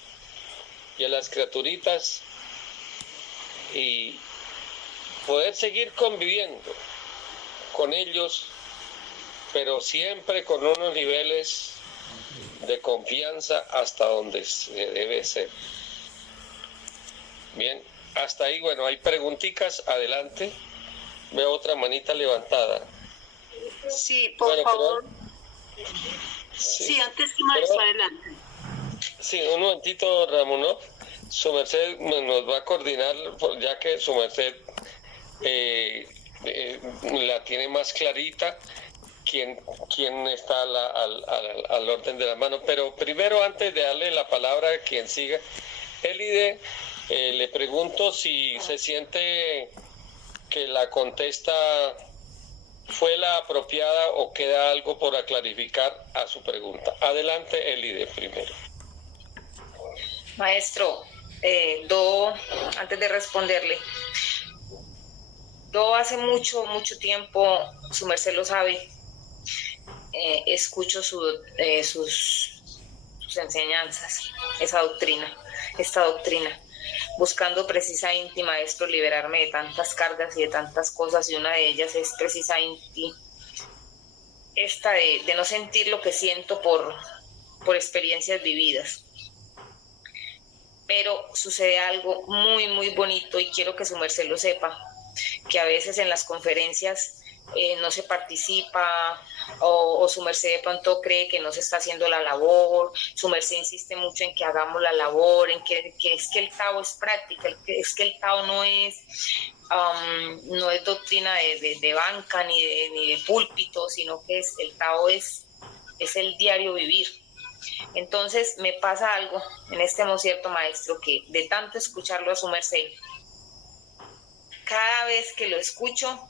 y a las criaturitas y poder seguir conviviendo con ellos, pero siempre con unos niveles de confianza hasta donde se debe ser. Bien, hasta ahí, bueno, hay preguntitas, adelante. Veo otra manita levantada. Sí, por favor. Sí, antes que maestro, adelante. Sí, un momentito, Ramonov. Su merced nos va a coordinar, ya que su merced la tiene más clarita, quién está al orden de la mano. Pero primero, antes de darle la palabra a quien siga, Elide, le pregunto si se siente que la contesta fue la apropiada o queda algo por aclarificar a su pregunta. Adelante, Elide, primero. Maestro, antes de responderle, hace mucho tiempo, su merced lo sabe, escucho sus enseñanzas, esta doctrina, buscando precisamente, maestro, liberarme de tantas cargas y de tantas cosas, y una de ellas es precisamente esta de no sentir lo que siento por experiencias vividas. Pero sucede algo muy, muy bonito, y quiero que su merced lo sepa, que a veces en las conferencias no se participa, o su merced de pronto cree que no se está haciendo la labor. Su merced insiste mucho en que hagamos la labor, en que es que el Tao es práctica, es que el Tao no es doctrina de banca ni de púlpito, sino que el Tao es el diario vivir. Entonces me pasa algo en este cierto, maestro, que de tanto escucharlo a su merced, cada vez que lo escucho,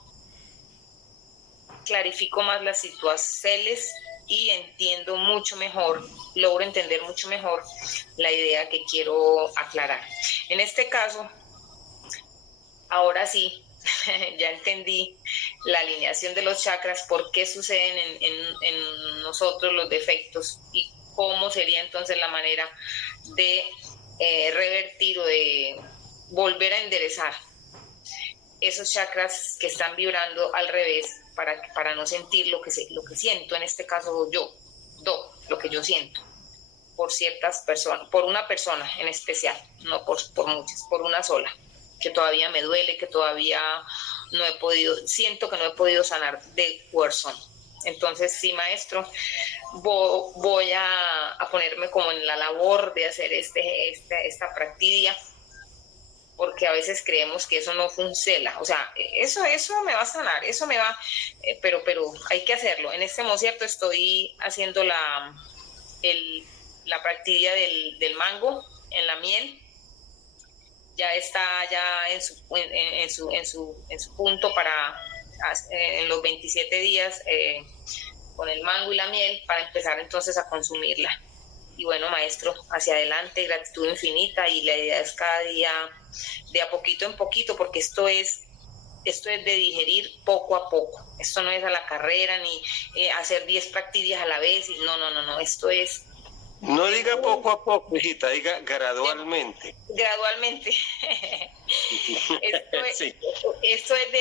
clarifico más las situaciones y entiendo mucho mejor, logro entender mucho mejor la idea que quiero aclarar. En este caso, ahora sí, ya entendí la alineación de los chakras, por qué suceden en nosotros los defectos y cómo sería entonces la manera de revertir o de volver a enderezar esos chakras que están vibrando al revés, para no sentir lo que siento, en este caso lo que yo siento por ciertas personas, por una persona en especial, no por muchas, por una sola, que todavía me duele, que todavía siento que no he podido sanar de corazón. Entonces, sí, maestro, voy a ponerme como en la labor de hacer esta práctica porque a veces creemos que eso no funciona. O sea, eso me va a sanar, eso me va, pero hay que hacerlo. En este Mosierto estoy haciendo la practicidad del mango en la miel. Ya está ya en su punto para en los 27 días con el mango y la miel para empezar entonces a consumirla. Y bueno, maestro, hacia adelante, gratitud infinita, y la idea es cada día de a poquito en poquito, porque esto es de digerir poco a poco. Esto no es a la carrera ni hacer 10 prácticas a la vez. No, esto es... No diga poco a poco, hijita, diga gradualmente. Gradualmente. Esto es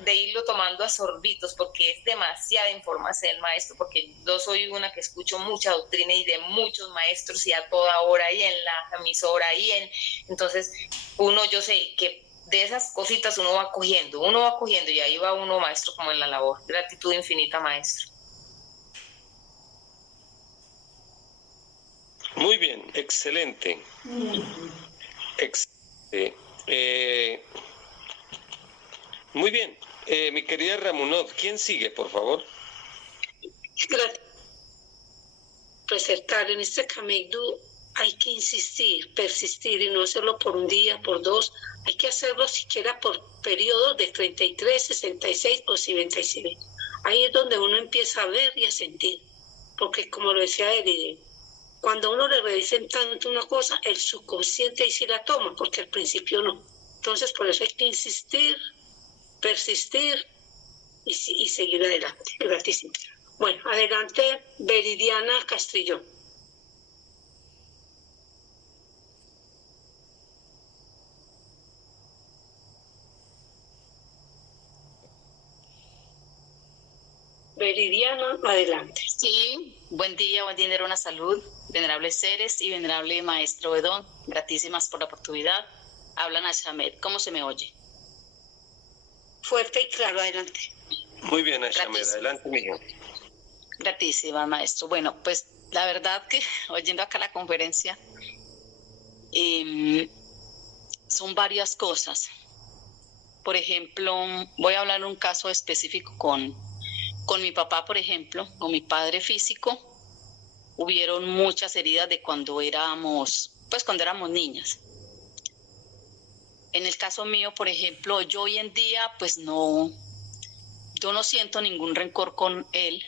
de irlo tomando a sorbitos, porque es demasiada información del maestro, porque yo soy una que escucho mucha doctrina y de muchos maestros y a toda hora y en la emisora entonces yo sé que de esas cositas uno va cogiendo y ahí va uno, maestro, como en la labor. Gratitud infinita, maestro. Muy bien, excelente. Muy bien. Mi querida Ramunov, ¿quién sigue, por favor? Gracias. Resaltar en este camino hay que insistir, persistir, y no hacerlo por un día, por dos. Hay que hacerlo siquiera por periodos de 33, 66 o 77. Ahí es donde uno empieza a ver y a sentir. Porque como lo decía Edith, cuando uno le redicen tanto una cosa, el subconsciente ahí sí la toma, porque al principio no. Entonces, por eso hay que insistir, persistir y seguir adelante. Gratísimo. Bueno, adelante, Veridiana Castrillo. Veridiana, adelante. Sí, buen día, una salud, venerables seres y venerable maestro Bedón, gratísimas por la oportunidad. Hablan a Shamed, ¿cómo se me oye? Fuerte y claro, adelante. Muy bien, Shamed, adelante, mijo. Gratísima, maestro. Bueno, pues la verdad que oyendo acá la conferencia, son varias cosas. Por ejemplo, voy a hablar de un caso específico con mi papá, por ejemplo, con mi padre físico. Hubieron muchas heridas de cuando éramos niñas. En el caso mío, por ejemplo, yo hoy en día, pues yo no siento ningún rencor con él,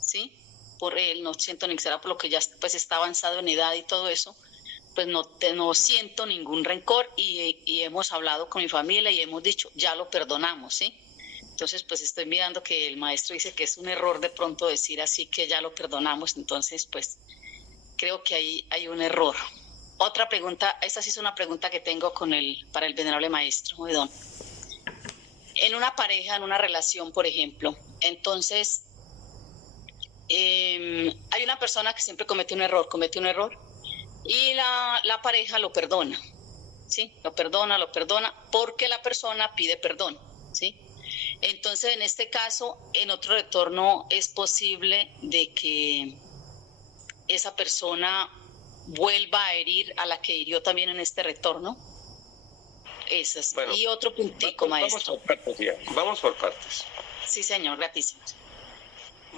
¿sí? Por él, no siento ni siquiera por lo que ya pues está avanzado en edad y todo eso, pues no siento ningún rencor y hemos hablado con mi familia y hemos dicho, ya lo perdonamos, ¿sí? Entonces, pues estoy mirando que el maestro dice que es un error de pronto decir así que ya lo perdonamos, entonces pues creo que hay un error. Otra pregunta, esta sí es una pregunta que tengo para el venerable maestro Bedón. En una pareja, en una relación, por ejemplo, entonces hay una persona que siempre comete un error y la pareja lo perdona, ¿sí? Lo perdona porque la persona pide perdón, ¿sí? Entonces, en este caso, en otro retorno es posible de que esa persona vuelva a herir a la que hirió también en este retorno. Esas. Bueno, y otro puntico, maestro. Vamos por partes. Sí, señor, gratísimos.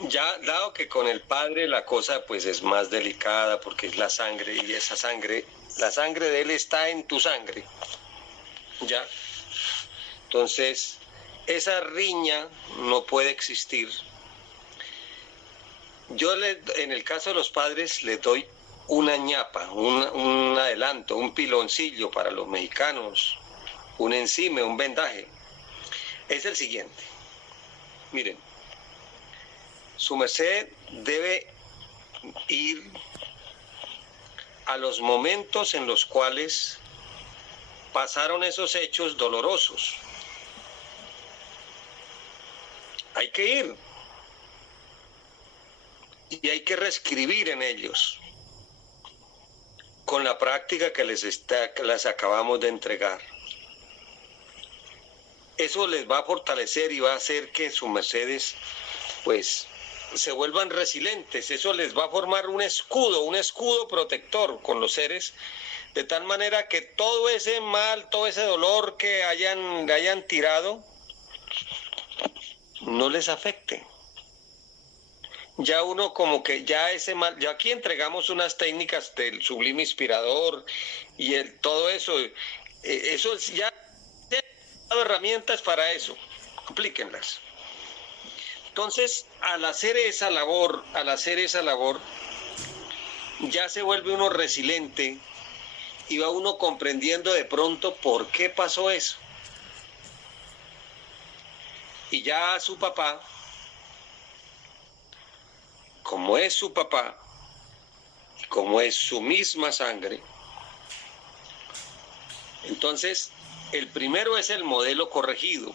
Ya, dado que con el padre la cosa pues es más delicada porque es la sangre, y esa sangre, la sangre de él está en tu sangre. ¿Ya? Entonces, esa riña no puede existir. Yo en el caso de los padres les doy una ñapa, un adelanto, un piloncillo para los mexicanos, un encime, un vendaje. Es el siguiente. Miren, su merced debe ir a los momentos en los cuales pasaron esos hechos dolorosos. Hay que ir y hay que reescribir en ellos con la práctica que les acabamos de entregar. Eso les va a fortalecer y va a hacer que sus mercedes pues se vuelvan resilientes. Eso les va a formar un escudo protector con los seres, de tal manera que todo ese mal, todo ese dolor que hayan tirado, no les afecte. Ya uno como que ya ese mal, ya aquí entregamos unas técnicas del sublime inspirador y todo eso, eso ya dado herramientas para eso, aplíquenlas. Entonces, al hacer esa labor, ya se vuelve uno resiliente y va uno comprendiendo de pronto por qué pasó eso. Y ya su papá, como es su papá, y como es su misma sangre, entonces el primero es el modelo corregido.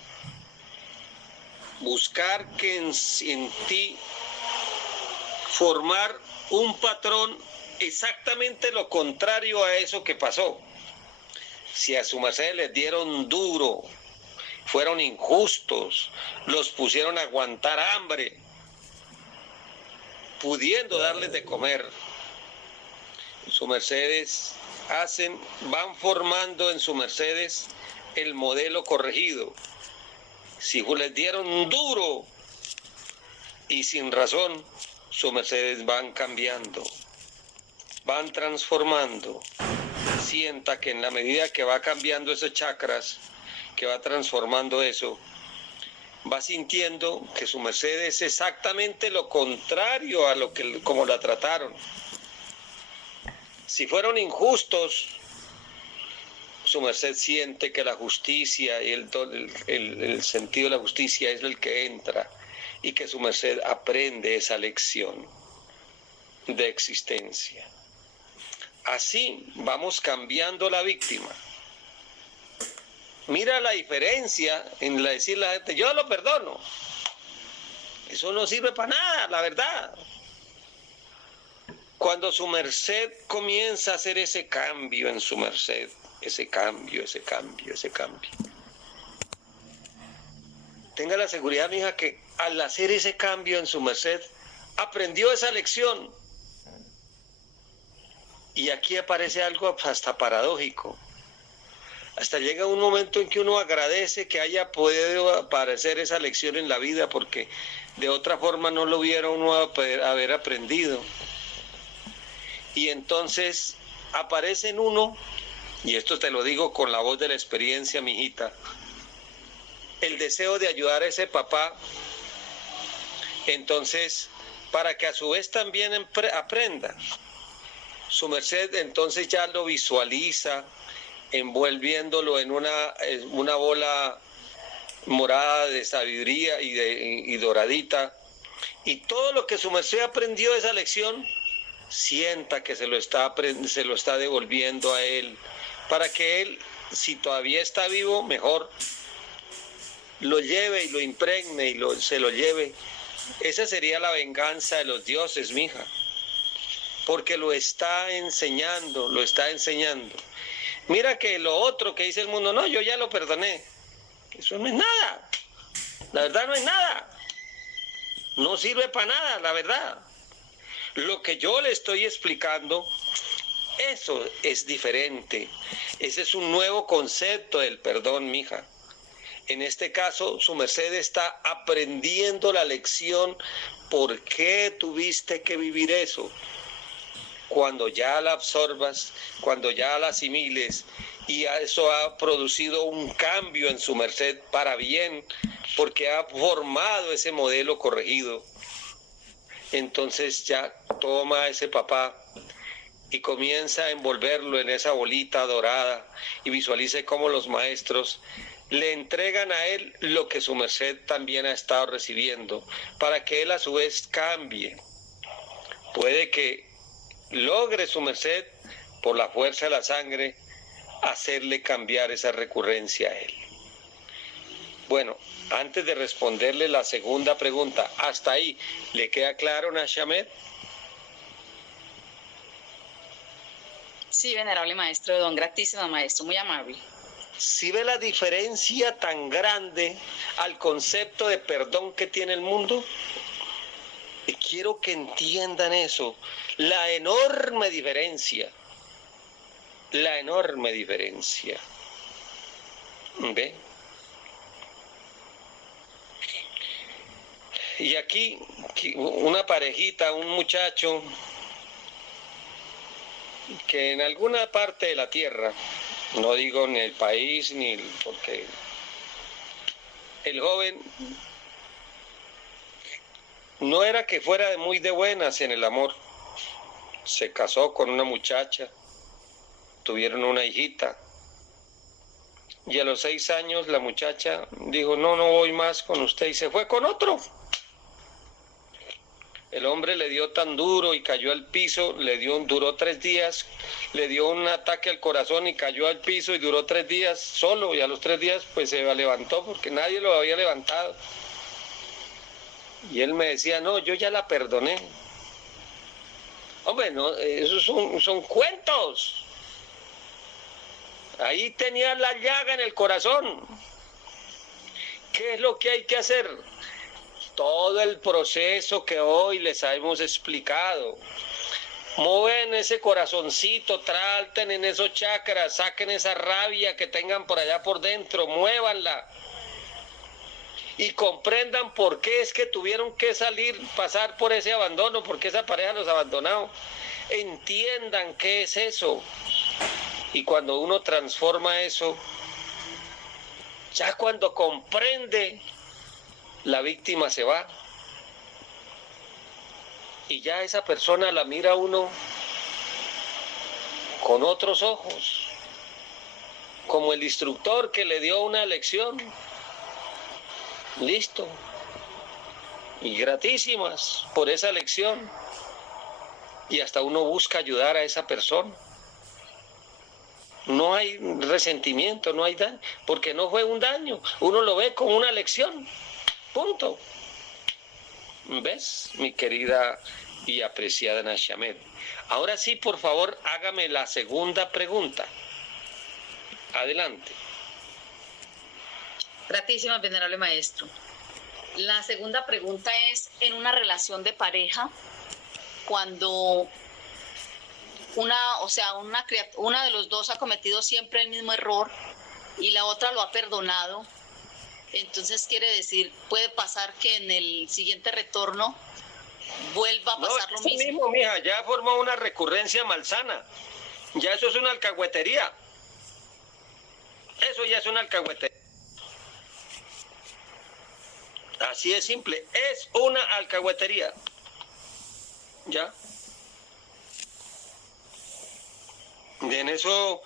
Buscar que en ti formar un patrón exactamente lo contrario a eso que pasó. Si a su merced les dieron duro, fueron injustos, los pusieron a aguantar hambre, pudiendo darles de comer, su mercedes van formando en su mercedes el modelo corregido. Si les dieron duro y sin razón, sus mercedes van cambiando, van transformando. Sienta que en la medida que va cambiando esos chakras, que va transformando eso, va sintiendo que su merced es exactamente lo contrario a como la trataron. Si fueron injustos, su merced siente que la justicia y el sentido de la justicia es el que entra y que su merced aprende esa lección de existencia. Así vamos cambiando la víctima. Mira la diferencia en decir a la gente, yo lo perdono. Eso no sirve para nada, la verdad. Cuando su merced comienza a hacer ese cambio en su merced, ese cambio. Tenga la seguridad, mija, que al hacer ese cambio en su merced, aprendió esa lección. Y aquí aparece algo hasta paradójico. Hasta llega un momento en que uno agradece que haya podido aparecer esa lección en la vida, porque de otra forma no lo hubiera uno haber aprendido. Y entonces aparece en uno, y esto te lo digo con la voz de la experiencia, mijita, el deseo de ayudar a ese papá, entonces, para que a su vez también aprenda. Su merced entonces ya lo visualiza, envolviéndolo en una bola morada de sabiduría y doradita, y todo lo que su merced aprendió de esa lección, sienta que se lo está devolviendo a él, para que él, si todavía está vivo, mejor lo lleve y lo impregne y se lo lleve. Esa sería la venganza de los dioses, mija, porque lo está enseñando. Mira que lo otro que dice el mundo, no, yo ya lo perdoné. Eso no es nada. La verdad no es nada. No sirve para nada, la verdad. Lo que yo le estoy explicando, eso es diferente. Ese es un nuevo concepto del perdón, mija. En este caso, su merced está aprendiendo la lección. ¿Por qué tuviste que vivir eso? Cuando ya la absorbas, cuando ya la asimiles, y eso ha producido un cambio en su merced para bien, porque ha formado ese modelo corregido, entonces ya toma a ese papá y comienza a envolverlo en esa bolita dorada y visualice cómo los maestros le entregan a él lo que su merced también ha estado recibiendo, para que él a su vez cambie. Puede que logre su merced, por la fuerza de la sangre, hacerle cambiar esa recurrencia a él. Bueno, antes de responderle la segunda pregunta, hasta ahí, ¿le queda claro, Nashamet? Sí, venerable maestro, don gratísimo maestro, muy amable. ¿Sí ve la diferencia tan grande al concepto de perdón que tiene el mundo? quiero que entiendan eso, la enorme diferencia. ¿Ve? Y aquí una parejita, un muchacho que en alguna parte de la tierra, no digo ni el país, porque el joven no era que fuera muy de buenas en el amor. Se casó con una muchacha, tuvieron una hijita, y a los 6 años la muchacha dijo, no voy más con usted, y se fue con otro. El hombre le dio tan duro y cayó al piso, duró 3 días, le dio un ataque al corazón y cayó al piso y duró 3 días solo, y a los 3 días pues se levantó porque nadie lo había levantado. Y él me decía, no, yo ya la perdoné. Hombre, no, esos son cuentos. Ahí tenía la llaga en el corazón. ¿Qué es lo que hay que hacer? Todo el proceso que hoy les hemos explicado. Mueven ese corazoncito, traten en esos chakras, saquen esa rabia que tengan por allá por dentro, muévanla. Y comprendan por qué es que tuvieron que pasar por ese abandono, por qué esa pareja los abandonó. Entiendan qué es eso. Y cuando uno transforma eso, ya cuando comprende, la víctima se va. Y ya esa persona la mira a uno con otros ojos, como el instructor que le dio una lección. Listo. Y gratísimas por esa lección. Y hasta uno busca ayudar a esa persona. No hay resentimiento, no hay daño, porque no fue un daño. Uno lo ve como una lección. Punto. ¿Ves, mi querida y apreciada Nashamet? Ahora sí, por favor, hágame la segunda pregunta. Adelante. Gratísima, venerable maestro. La segunda pregunta es, en una relación de pareja, cuando una de los dos ha cometido siempre el mismo error y la otra lo ha perdonado, entonces quiere decir, puede pasar que en el siguiente retorno vuelva a pasar lo mismo. Mismo, mija, ya formó una recurrencia malsana. Ya eso es una alcahuetería. Eso ya es una alcahuetería. Así es simple, es una alcahuetería. ¿Ya? En eso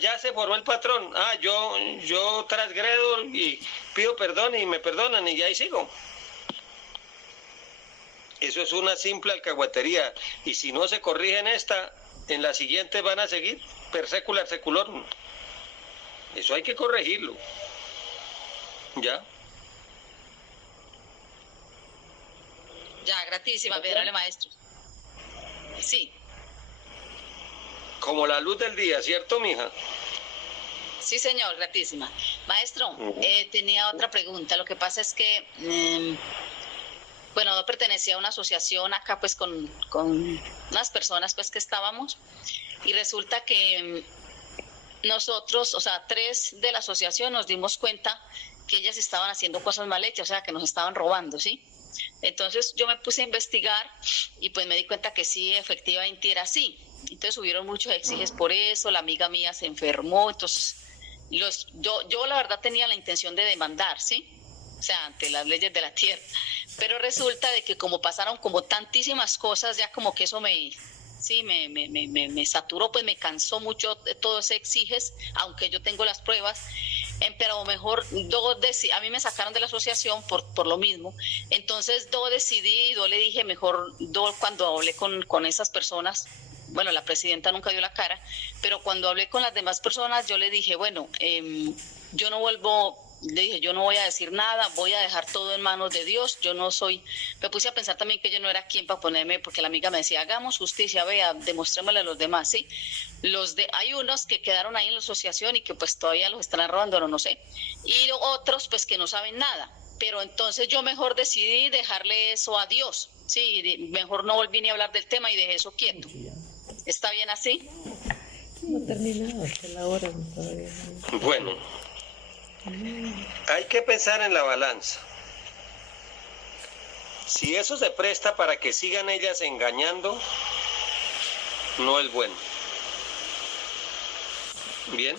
ya se formó el patrón. Yo transgredo y pido perdón y me perdonan y ahí sigo. Eso es una simple alcahuetería. Y si no se corrigen esta, en la siguiente van a seguir per secular seculorum. Eso hay que corregirlo. ¿Ya? Ya, gratísima, venerable maestro. Sí. Como la luz del día, ¿cierto, mija? Sí, señor, gratísima. Maestro, tenía otra pregunta. Lo que pasa es que, yo pertenecía a una asociación acá, pues, con unas personas, pues, que estábamos, y resulta que nosotros, 3 de la asociación, nos dimos cuenta que ellas estaban haciendo cosas mal hechas, o sea, que nos estaban robando, ¿sí? Entonces yo me puse a investigar y pues me di cuenta que sí, efectivamente era así. Entonces hubieron muchos exiges por eso, la amiga mía se enfermó, entonces yo la verdad tenía la intención de demandar, ¿sí? O sea, ante las leyes de la tierra. Pero resulta de que como pasaron como tantísimas cosas, ya como que eso me saturó, pues me cansó mucho de todo ese exiges, aunque yo tengo las pruebas. Pero mejor a mí me sacaron de la asociación por lo mismo. Entonces yo decidí, yo le dije mejor, cuando hablé con esas personas, bueno, la presidenta nunca dio la cara, pero cuando hablé con las demás personas, yo le dije, yo no voy a decir nada, voy a dejar todo en manos de Dios. Me puse a pensar también que yo no era quien para ponerme, porque la amiga me decía, hagamos justicia, vea, demostrémosle a los demás, ¿sí? Hay unos que quedaron ahí en la asociación y que pues todavía los están robando, no sé, y otros pues que no saben nada. pero entonces yo mejor decidí dejarle eso a Dios, sí, mejor no volví ni a hablar del tema y dejé eso quieto. ¿Está bien así? No terminado, hasta la hora todavía. Bueno, hay que pensar en la balanza. Si eso se presta para que sigan ellas engañando, no es bueno. Bien.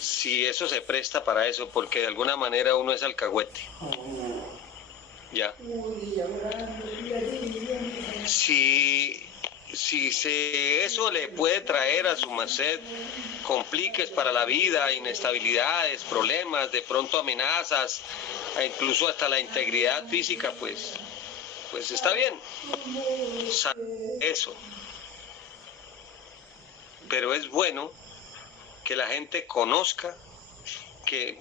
Si eso se presta para eso, porque de alguna manera uno es alcahuete. Ya. Si eso le puede traer a su merced compliques para la vida, inestabilidades, problemas, de pronto amenazas, e incluso hasta la integridad física, pues está bien. Eso. Pero es bueno que la gente conozca que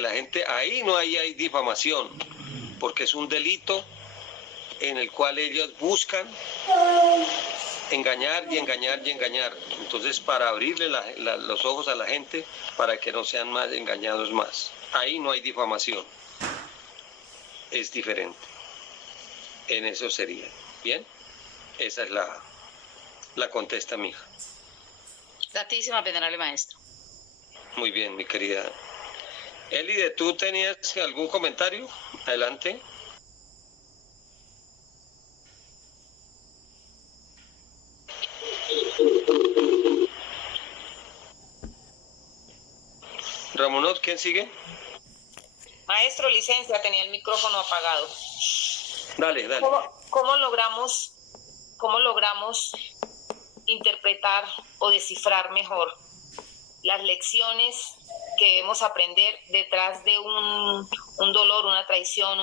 la gente, ahí no hay difamación, porque es un delito en el cual ellos buscan engañar y engañar y engañar. Entonces, para abrirle los ojos a la gente, para que no sean más engañados más. Ahí no hay difamación. Es diferente. En eso sería. ¿Bien? Esa es la contesta, mija. Gratísima, venerable maestro. Muy bien, mi querida. Elide, ¿tú tenías algún comentario? Adelante. Ramonot, ¿quién sigue? Maestro, licencia, tenía el micrófono apagado. Dale. ¿Cómo logramos interpretar o descifrar mejor las lecciones que debemos aprender detrás de un dolor, una traición,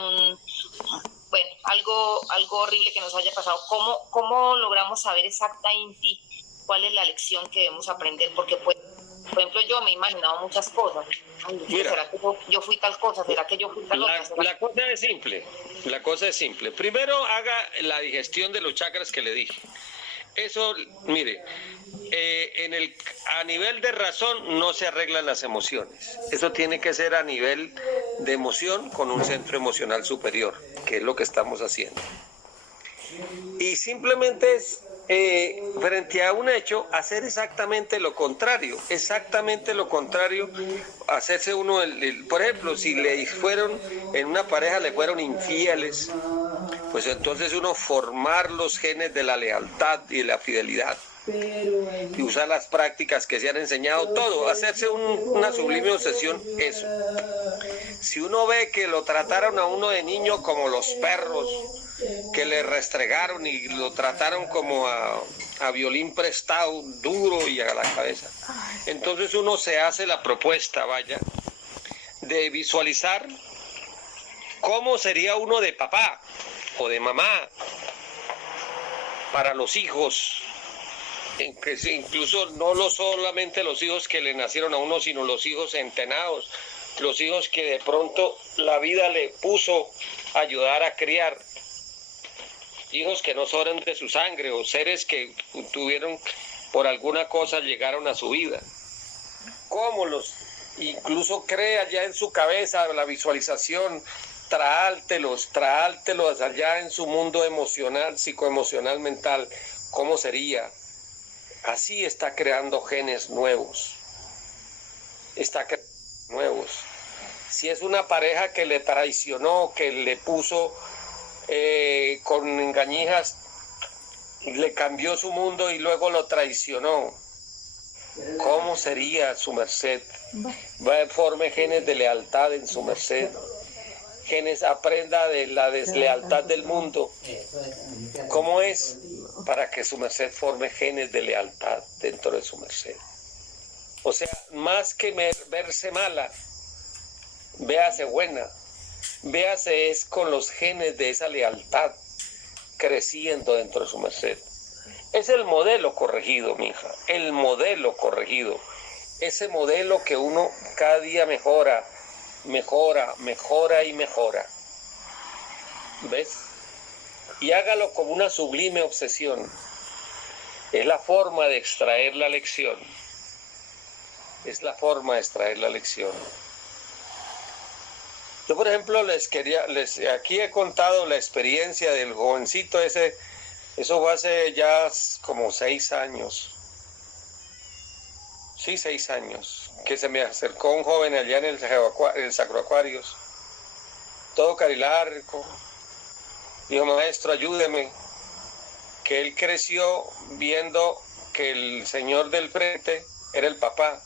algo horrible que nos haya pasado? ¿Cómo logramos saber exactamente cuál es la lección que debemos aprender? Porque, por ejemplo, yo me he imaginado muchas cosas. Mira, ¿será que yo fui tal cosa? ¿Será que yo fui tal otra? La cosa es simple. Primero haga la digestión de los chakras que le dije. Eso, mire, a nivel de razón no se arreglan las emociones. Eso tiene que ser a nivel de emoción con un centro emocional superior, que es lo que estamos haciendo. Y simplemente es, frente a un hecho, hacer exactamente lo contrario, hacerse uno, por ejemplo, si en una pareja le fueron infieles, pues entonces uno formar los genes de la lealtad y de la fidelidad y usar las prácticas que se han enseñado, todo, hacerse una sublime obsesión, eso. Si uno ve que lo trataron a uno de niño como los perros, que le restregaron y lo trataron como a violín prestado, duro y a la cabeza, entonces uno se hace la propuesta, de visualizar cómo sería uno de papá o de mamá para los hijos, que incluso no solamente los hijos que le nacieron a uno, sino los hijos centenados, los hijos que de pronto la vida le puso a ayudar a criar, hijos que no son de su sangre o seres que tuvieron por alguna cosa llegaron a su vida. ¿Cómo incluso crea ya en su cabeza la visualización? Traáltelos allá en su mundo emocional, psicoemocional, mental. ¿Cómo sería? Así está creando genes nuevos. Si es una pareja que le traicionó, que le puso con engañijas, le cambió su mundo y luego lo traicionó, ¿cómo sería su merced? Forme genes de lealtad en su merced. Genes, aprenda de la deslealtad del mundo. ¿Cómo es? Para que su merced forme genes de lealtad dentro de su merced. O sea, más que verse mala, véase buena. Véase es con los genes de esa lealtad creciendo dentro de su merced. Es el modelo corregido, mija. El modelo corregido. Ese modelo que uno cada día mejora. ¿Ves? Y hágalo como una sublime obsesión. Es la forma de extraer la lección. Yo, por ejemplo, aquí he contado la experiencia del jovencito ese. Eso fue hace ya como 6 años. Sí, 6 años. Que se me acercó un joven allá en el Sacroacuarios. Todo carilarco. Dijo, maestro, ayúdeme. Que él creció viendo que el señor del frente era el papá.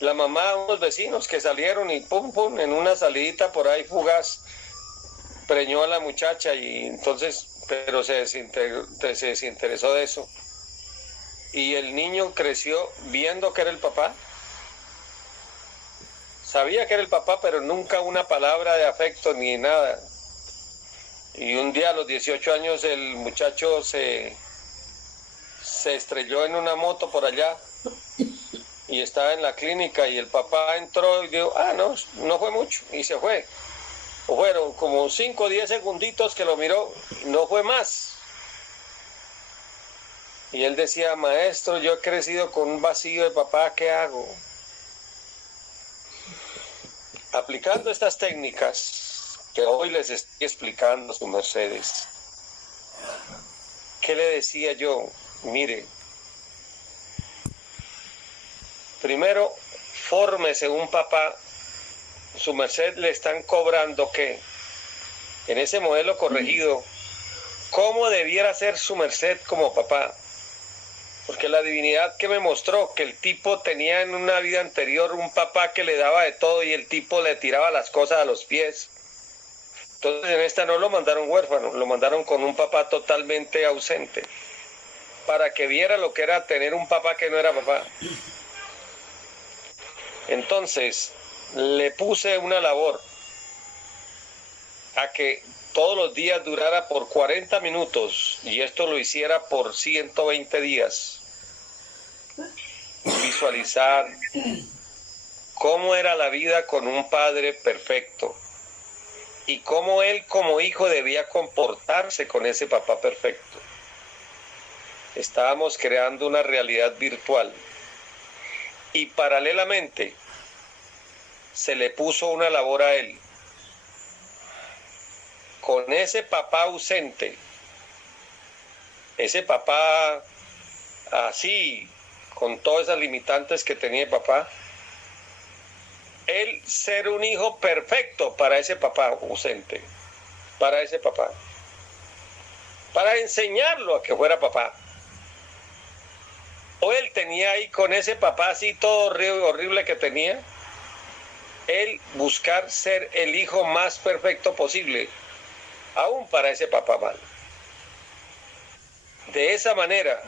La mamá, unos vecinos que salieron y pum, pum, en una salidita por ahí fugaz, preñó a la muchacha y entonces, pero se desinteresó de eso. Y el niño creció viendo que era el papá. Sabía que era el papá, pero nunca una palabra de afecto ni nada. Y un día a los 18 años el muchacho se estrelló en una moto por allá y estaba en la clínica y el papá entró y dijo, no fue mucho, y se fue. O fueron como 5 o 10 segunditos que lo miró, no fue más. Y él decía, maestro, yo he crecido con un vacío de papá, ¿qué hago? Aplicando estas técnicas que hoy les estoy explicando a sus mercedes, ¿qué le decía yo? Mire, primero, fórmese un papá. Su merced le están cobrando que en ese modelo corregido, ¿cómo debiera ser su merced como papá? Porque la divinidad que me mostró que el tipo tenía en una vida anterior un papá que le daba de todo y el tipo le tiraba las cosas a los pies. Entonces en esta no lo mandaron huérfano, lo mandaron con un papá totalmente ausente, para que viera lo que era tener un papá que no era papá. Entonces le puse una labor a que todos los días durara por 40 minutos y esto lo hiciera por 120 días. Visualizar cómo era la vida con un padre perfecto y cómo él como hijo debía comportarse con ese papá perfecto. Estábamos creando una realidad virtual y paralelamente se le puso una labor a él. Con ese papá ausente, ese papá así, con todas esas limitantes que tenía el papá, él ser un hijo perfecto para ese papá ausente, para ese papá, para enseñarlo a que fuera papá. O él tenía ahí con ese papá así todo horrible que tenía, él buscar ser el hijo más perfecto posible, aún para ese papá mal. De esa manera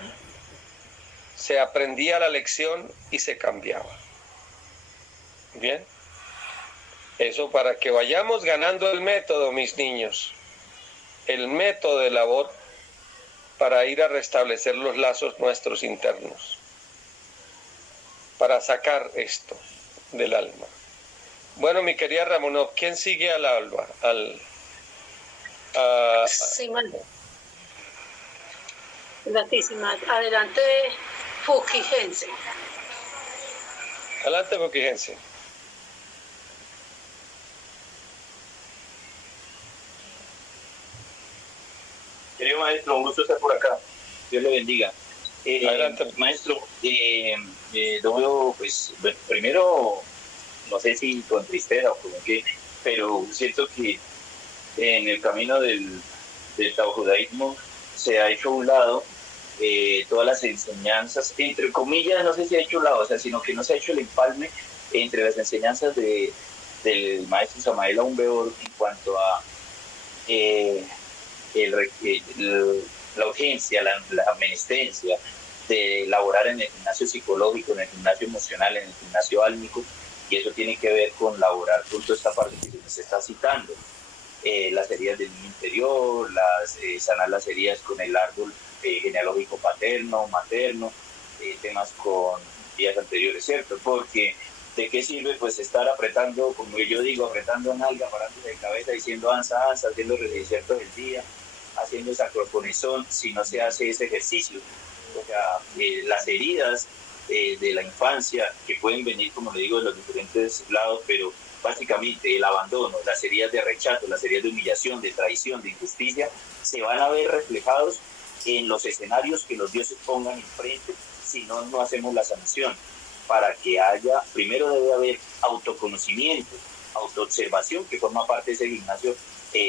se aprendía la lección y se cambiaba. Bien, eso para que vayamos ganando el método, mis niños, el método de labor para ir a restablecer los lazos nuestros internos, para sacar esto del alma. Bueno, mi querida Ramonov, ¿quién sigue al alba? Sí, gratísimas. Adelante, Fukigense. Adelante, Fukigense. Querido maestro, un gusto estar por acá. Dios le bendiga. Adelante. Maestro, lo veo, pues, bueno, primero, no sé si con tristeza o con qué, pero siento que en el camino del taojudaísmo se ha hecho a un lado todas las enseñanzas, entre comillas, no sé si ha hecho a un lado, o sea, sino que no se ha hecho el empalme entre las enseñanzas del maestro Samael Aun Weor en cuanto a la urgencia, la menestencia de laborar en el gimnasio psicológico, en el gimnasio emocional, en el gimnasio álmico, y eso tiene que ver con laborar con toda esta parte que se está citando, las heridas del niño interior, sanar las heridas con el árbol genealógico paterno, materno, temas con días anteriores, ¿cierto? Porque ¿de qué sirve pues estar apretando, como yo digo, apretando nalga, parándose de cabeza, diciendo ansa, ansa, haciendo ciertos del día, haciendo sacrofonizón, si no se hace ese ejercicio? O sea, las heridas de la infancia, que pueden venir, como le digo, de los diferentes lados, pero básicamente el abandono, las heridas de rechazo, las heridas de humillación, de traición, de injusticia, se van a ver reflejados en los escenarios que los dioses pongan enfrente, si no, no hacemos la sanación. Para que haya, primero debe haber autoconocimiento, autoobservación, que forma parte de ese gimnasio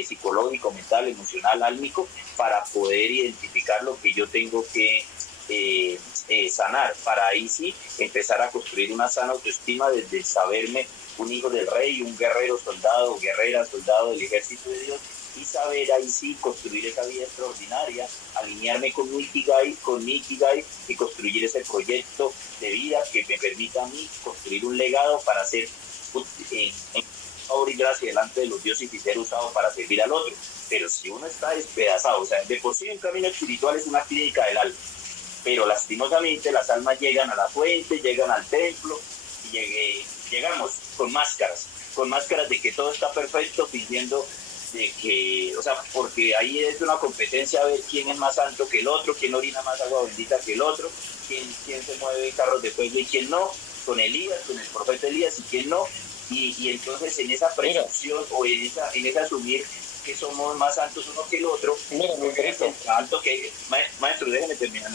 psicológico, mental, emocional, álmico, para poder identificar lo que yo tengo que sanar, para ahí sí empezar a construir una sana autoestima desde saberme un hijo del rey, un guerrero, soldado, guerrera, soldado del ejército de Dios, y saber ahí sí construir esa vida extraordinaria, alinearme con mi Ikigai, y construir ese proyecto de vida que me permita a mí construir un legado para ser favor y gracia delante de los dioses y ser usado para servir al otro. Pero si uno está despedazado, o sea, de por sí un camino espiritual es una clínica del alma, pero lastimosamente las almas llegan a la fuente, llegan al templo y llegamos con máscaras de que todo está perfecto, fingiendo de que, o sea, porque ahí es una competencia a ver quién es más santo que el otro, quién orina más agua bendita que el otro, quién se mueve en carros de fuego y quién no, con Elías, con el profeta Elías y quién no, y entonces en esa presunción o en esa asumir que somos más santos uno que el otro, alto que, maestro, déjeme terminar,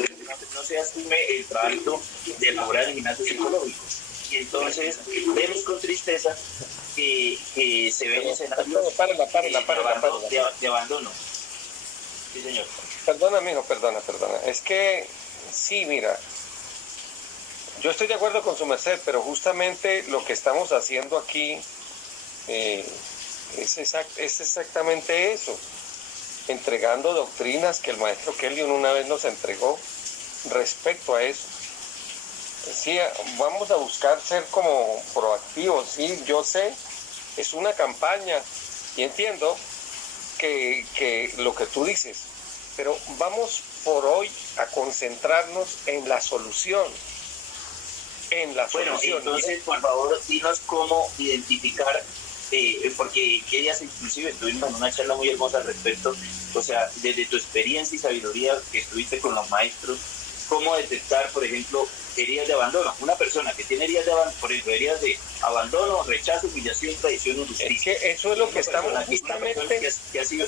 no se asume el trato de elaborar el gimnasio psicológico. Y entonces vemos con tristeza que se ven escenarios de abandono. Sí, señor. Perdona, mijo, perdona. Es que, sí, mira, yo estoy de acuerdo con su merced, pero justamente lo que estamos haciendo aquí es exactamente eso, entregando doctrinas que el maestro Kelly una vez nos entregó respecto a eso. Sí, vamos a buscar ser como proactivos, sí, yo sé, es una campaña y entiendo que lo que tú dices, pero vamos por hoy a concentrarnos en la solución. Bueno, entonces, por favor, dinos cómo identificar, porque ellas inclusive estuvimos en una charla muy hermosa al respecto, o sea, desde tu experiencia y sabiduría que estuviste con los maestros, cómo detectar, por ejemplo, heridas de abandono. Una persona que tiene heridas de abandono, por ejemplo, heridas de abandono, rechazo, humillación, traición, injusticia. Es que eso es lo que estamos justamente... Que ha sido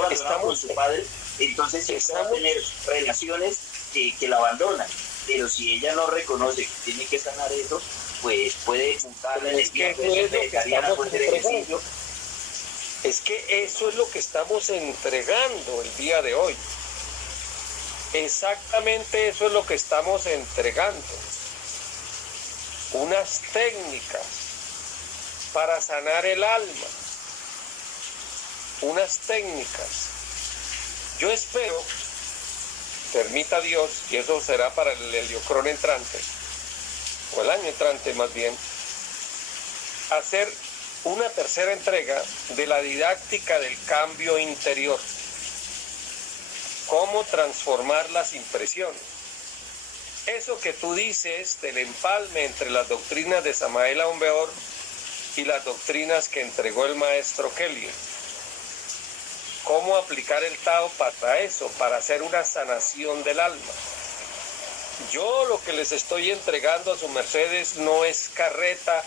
abandonado por su padre, entonces va a tener relaciones que la abandonan. Pero si ella no reconoce que tiene que sanar eso, pues puede juntar la energía. Es que eso es lo que estamos entregando el día de hoy. Exactamente eso es lo que estamos entregando. Unas técnicas para sanar el alma. Unas técnicas. Yo espero, permita Dios, y eso será para el heliocrón entrante, o el año entrante más bien, hacer una tercera entrega de la didáctica del cambio interior. Cómo transformar las impresiones. Eso que tú dices del empalme entre las doctrinas de Samael Aun Weor y las doctrinas que entregó el maestro Kelly. Cómo aplicar el Tao para eso, para hacer una sanación del alma. Yo lo que les estoy entregando a sus mercedes no es carreta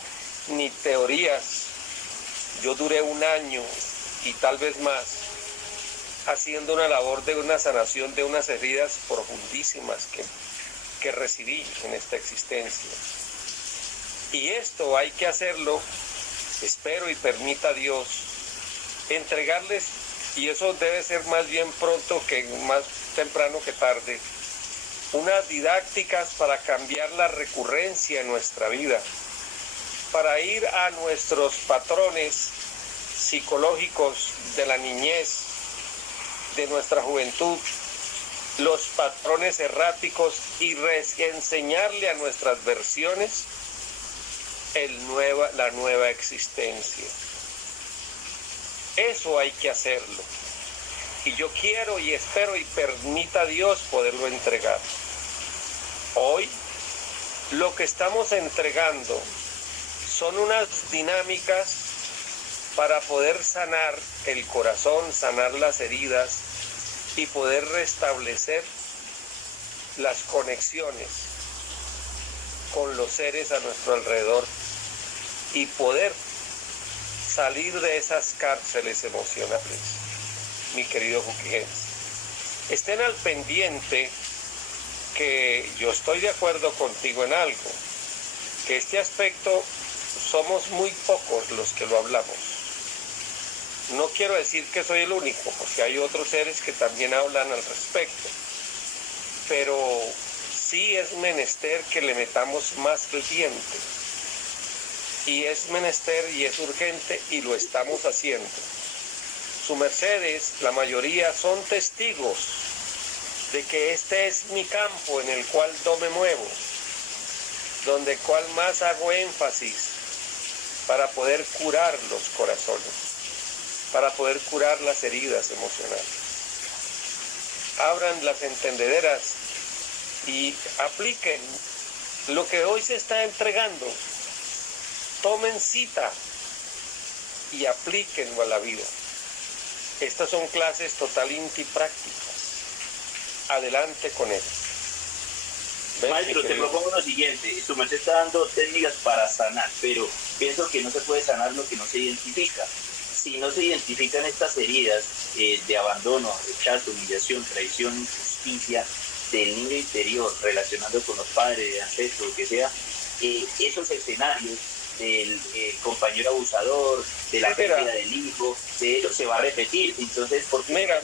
ni teorías. Yo duré 1 año y tal vez más haciendo una labor de una sanación de unas heridas profundísimas que recibí en esta existencia. Y esto hay que hacerlo, espero y permita Dios, entregarles, y eso debe ser más bien pronto que más temprano que tarde, unas didácticas para cambiar la recurrencia en nuestra vida, para ir a nuestros patrones psicológicos de la niñez, de nuestra juventud, los patrones erráticos y enseñarle a nuestras versiones la nueva existencia. Eso hay que hacerlo. Y yo quiero y espero y permita Dios poderlo entregar. Hoy lo que estamos entregando son unas dinámicas para poder sanar el corazón, sanar las heridas y poder restablecer las conexiones con los seres a nuestro alrededor y poder salir de esas cárceles emocionales, mi querido Juquijense. Estén al pendiente que yo estoy de acuerdo contigo en algo, que este aspecto somos muy pocos los que lo hablamos. No quiero decir que soy el único, porque hay otros seres que también hablan al respecto, pero sí es menester que le metamos más el diente, y es menester y es urgente, y lo estamos haciendo. Su mercedes, la mayoría son testigos de que este es mi campo en el cual yo me muevo, donde cual más hago énfasis para poder curar los corazones, para poder curar las heridas emocionales. Abran las entendederas y apliquen lo que hoy se está entregando. Tomen cita y aplíquenlo a la vida. Estas son clases totalmente prácticas. Adelante con él. Maestro, te propongo lo siguiente. Su merced está dando técnicas para sanar, pero pienso que no se puede sanar lo que no se identifica. Si no se identifican estas heridas de abandono, rechazo, humillación, traición, injusticia del niño interior, relacionando con los padres, ancestros, lo que sea, esos escenarios del compañero abusador, de la pérdida del hijo, de eso se va a repetir. Entonces, ¿por qué? Mira,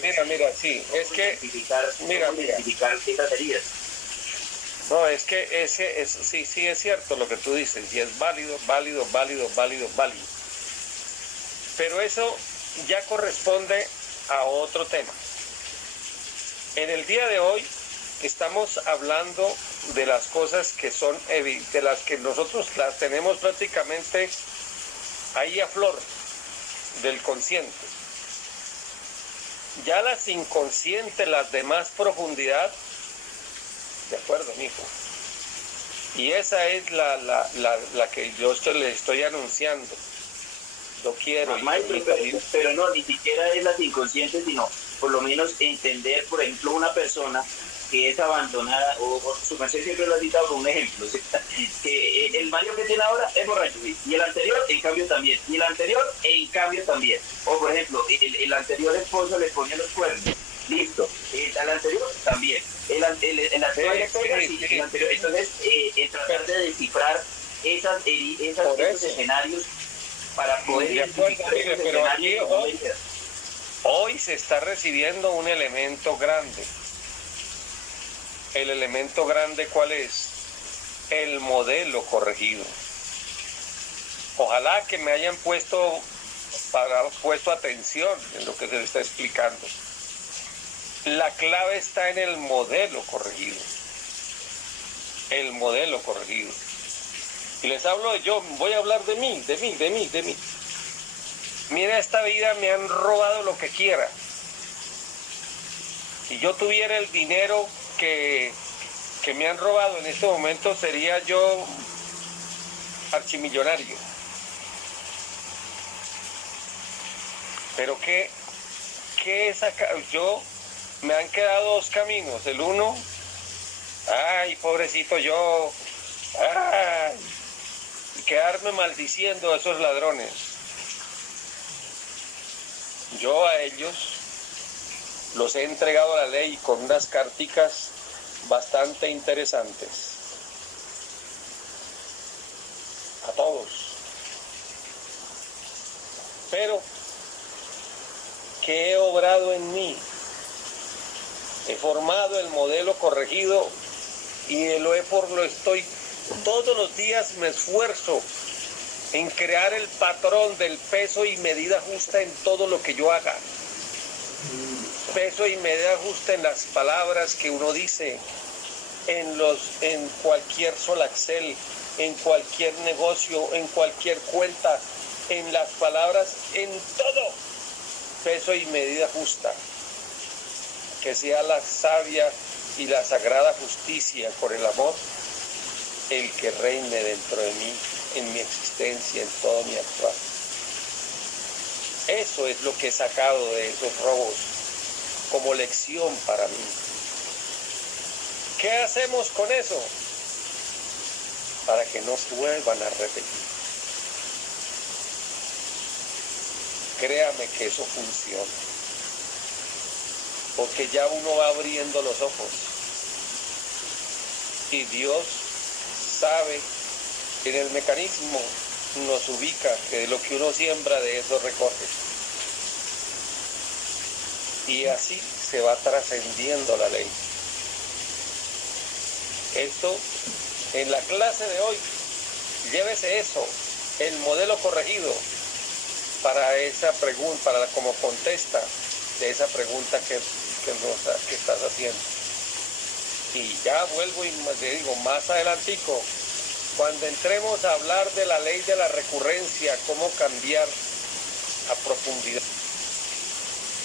sí, es que identificar esas heridas. No, es que sí es cierto lo que tú dices, y es válido. Pero eso ya corresponde a otro tema. En el día de hoy estamos hablando de las cosas que son, de las que nosotros las tenemos prácticamente ahí a flor del consciente. Ya las inconscientes, las de más profundidad, de acuerdo, mijo. Y esa es la que yo le estoy anunciando. Lo quiero. Maestro, pero no, ni siquiera es las inconscientes, sino por lo menos entender, por ejemplo, una persona que es abandonada, o su merced siempre lo ha citado como un ejemplo, ¿sí? Que el marido que tiene ahora es borracho, y el anterior en cambio también, y el anterior en cambio también, o por ejemplo, el anterior esposo le ponía los cuernos, listo, el anterior también, el actual el anterior. Entonces tratar de descifrar esos escenarios para poder identificar esos escenarios. Hoy se está recibiendo un elemento grande. El elemento grande, ¿cuál es? El modelo corregido. Ojalá que me hayan puesto atención en lo que se está explicando. La clave está en el modelo corregido. El modelo corregido. Y les hablo de yo, voy a hablar de mí. Mira, esta vida me han robado lo que quiera. Si yo tuviera el dinero que me han robado en este momento, sería yo archimillonario. Pero ¿qué es acá? Me han quedado dos caminos. El uno, ay, pobrecito yo, ay, y quedarme maldiciendo a esos ladrones. Yo a ellos los he entregado a la ley con unas carticas bastante interesantes. A todos. Pero, ¿qué he obrado en mí? He formado el modelo corregido y todos los días me esfuerzo en crear el patrón del peso y medida justa en todo lo que yo haga. Peso y medida justa en las palabras que uno dice, en cualquier solaxel, en cualquier negocio, en cualquier cuenta, en las palabras, en todo. Peso y medida justa. Que sea la sabia y la sagrada justicia por el amor el que reine dentro de mí, en mi existencia, en todo mi actuar. Eso es lo que he sacado de esos robos como lección para mí. ¿Qué hacemos con eso? Para que no se vuelvan a repetir. créame que eso funciona. Porque ya uno va abriendo los ojos. Y Dios sabe, en el mecanismo nos ubica, que de lo que uno siembra de eso recoge. Y así se va trascendiendo la ley. Esto, en la clase de hoy, llévese eso, el modelo corregido para esa pregunta, para como contesta de esa pregunta que estás haciendo. Y ya vuelvo y te digo, más adelantico, cuando entremos a hablar de la ley de la recurrencia, cómo cambiar a profundidad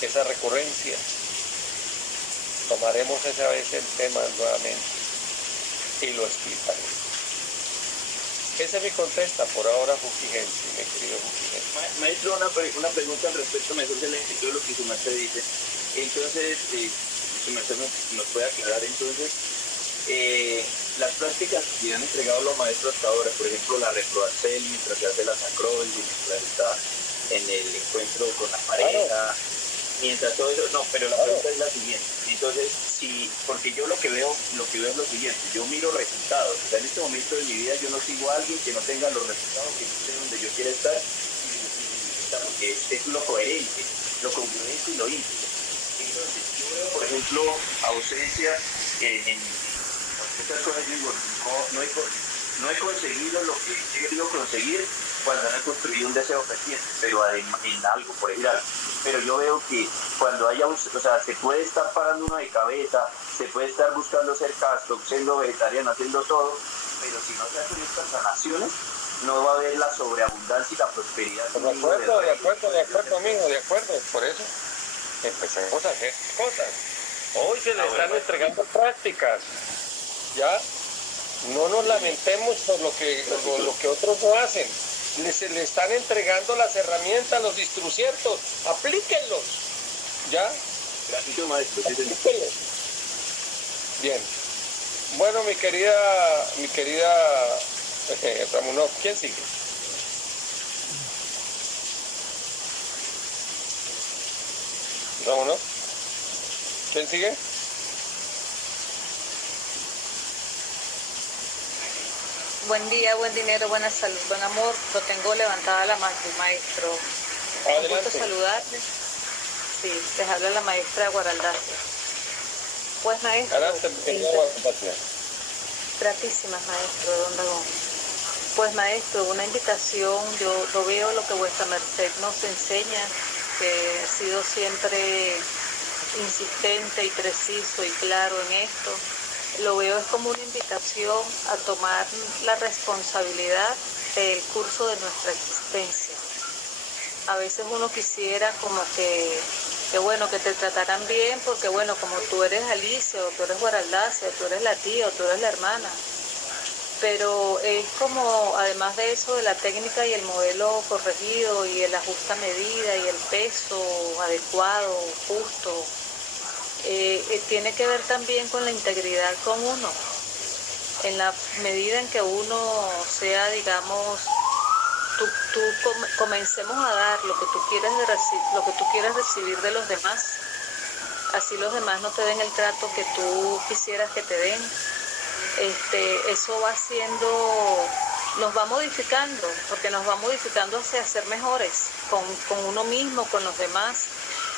esa recurrencia, tomaremos esa vez el tema nuevamente y lo explicaré. Esa es mi contesta por ahora, Fukigensi, mi querido Fukigensi. Maestro, una pregunta al respecto, me surge el ejemplo de lo que su merced dice. Entonces, su merced nos puede aclarar entonces las prácticas que han entregado los maestros hasta ahora, por ejemplo, la reproarcel mientras se hace la sacrol, mientras está en el encuentro con la pareja, claro. Mientras todo eso, no, pero la pregunta es la siguiente. Entonces, porque yo lo que veo es lo siguiente, yo miro resultados. O sea, en este momento de mi vida yo no sigo a alguien que no tenga los resultados, que no esté donde yo quiera estar, porque es lo coherente, lo congruente y lo íntegro. Entonces, yo veo, por ejemplo, ausencia en muchas cosas. Yo digo, no he conseguido lo que he querido conseguir cuando no he construido un deseo creciente, pero en algo, por decir algo. Pero yo veo que cuando haya, se puede estar parando uno de cabeza, se puede estar buscando ser casto, siendo vegetariano, haciendo todo, pero si no se hacen estas sanaciones, no va a haber la sobreabundancia y la prosperidad. De acuerdo, amigo, de acuerdo. Por eso empecemos a hacer cosas. Hoy se le están entregando prácticas, ¿ya? No nos lamentemos por lo que otros no hacen. Se le están entregando las herramientas, los instruciertos, aplíquenlos, ¿ya? Gracias, maestro. Aplíquenlos. Bien. Bueno, mi querida Ramunov, ¿quién sigue? Ramunov, ¿quién sigue? Buen día, buen dinero, buena salud, buen amor. Lo tengo levantada la mano, maestro. Adelante. Un gusto saludarle. Sí, les habla la maestra Guaraldacia. Pues, maestro. Adelante, Guaraldacia. Gratísimas, maestro Don Dragón. Pues, maestro, una invitación. Yo lo veo lo que vuestra merced nos enseña, que he sido siempre insistente y preciso y claro en esto. Lo veo es como una invitación a tomar la responsabilidad del curso de nuestra existencia. A veces uno quisiera como que bueno, que te trataran bien, porque bueno, como tú eres Alicia, o tú eres Guaraldacia, o tú eres la tía, o tú eres la hermana. Pero es como, además de eso, de la técnica y el modelo corregido, y el ajuste a medida, y el peso adecuado, justo, tiene que ver también con la integridad con uno. En la medida en que uno sea, digamos, comencemos a dar lo que tú quieras recibir de los demás, así los demás no te den el trato que tú quisieras que te den. Eso va haciendo, nos va modificando, porque nos va modificando hacia ser mejores con uno mismo, con los demás,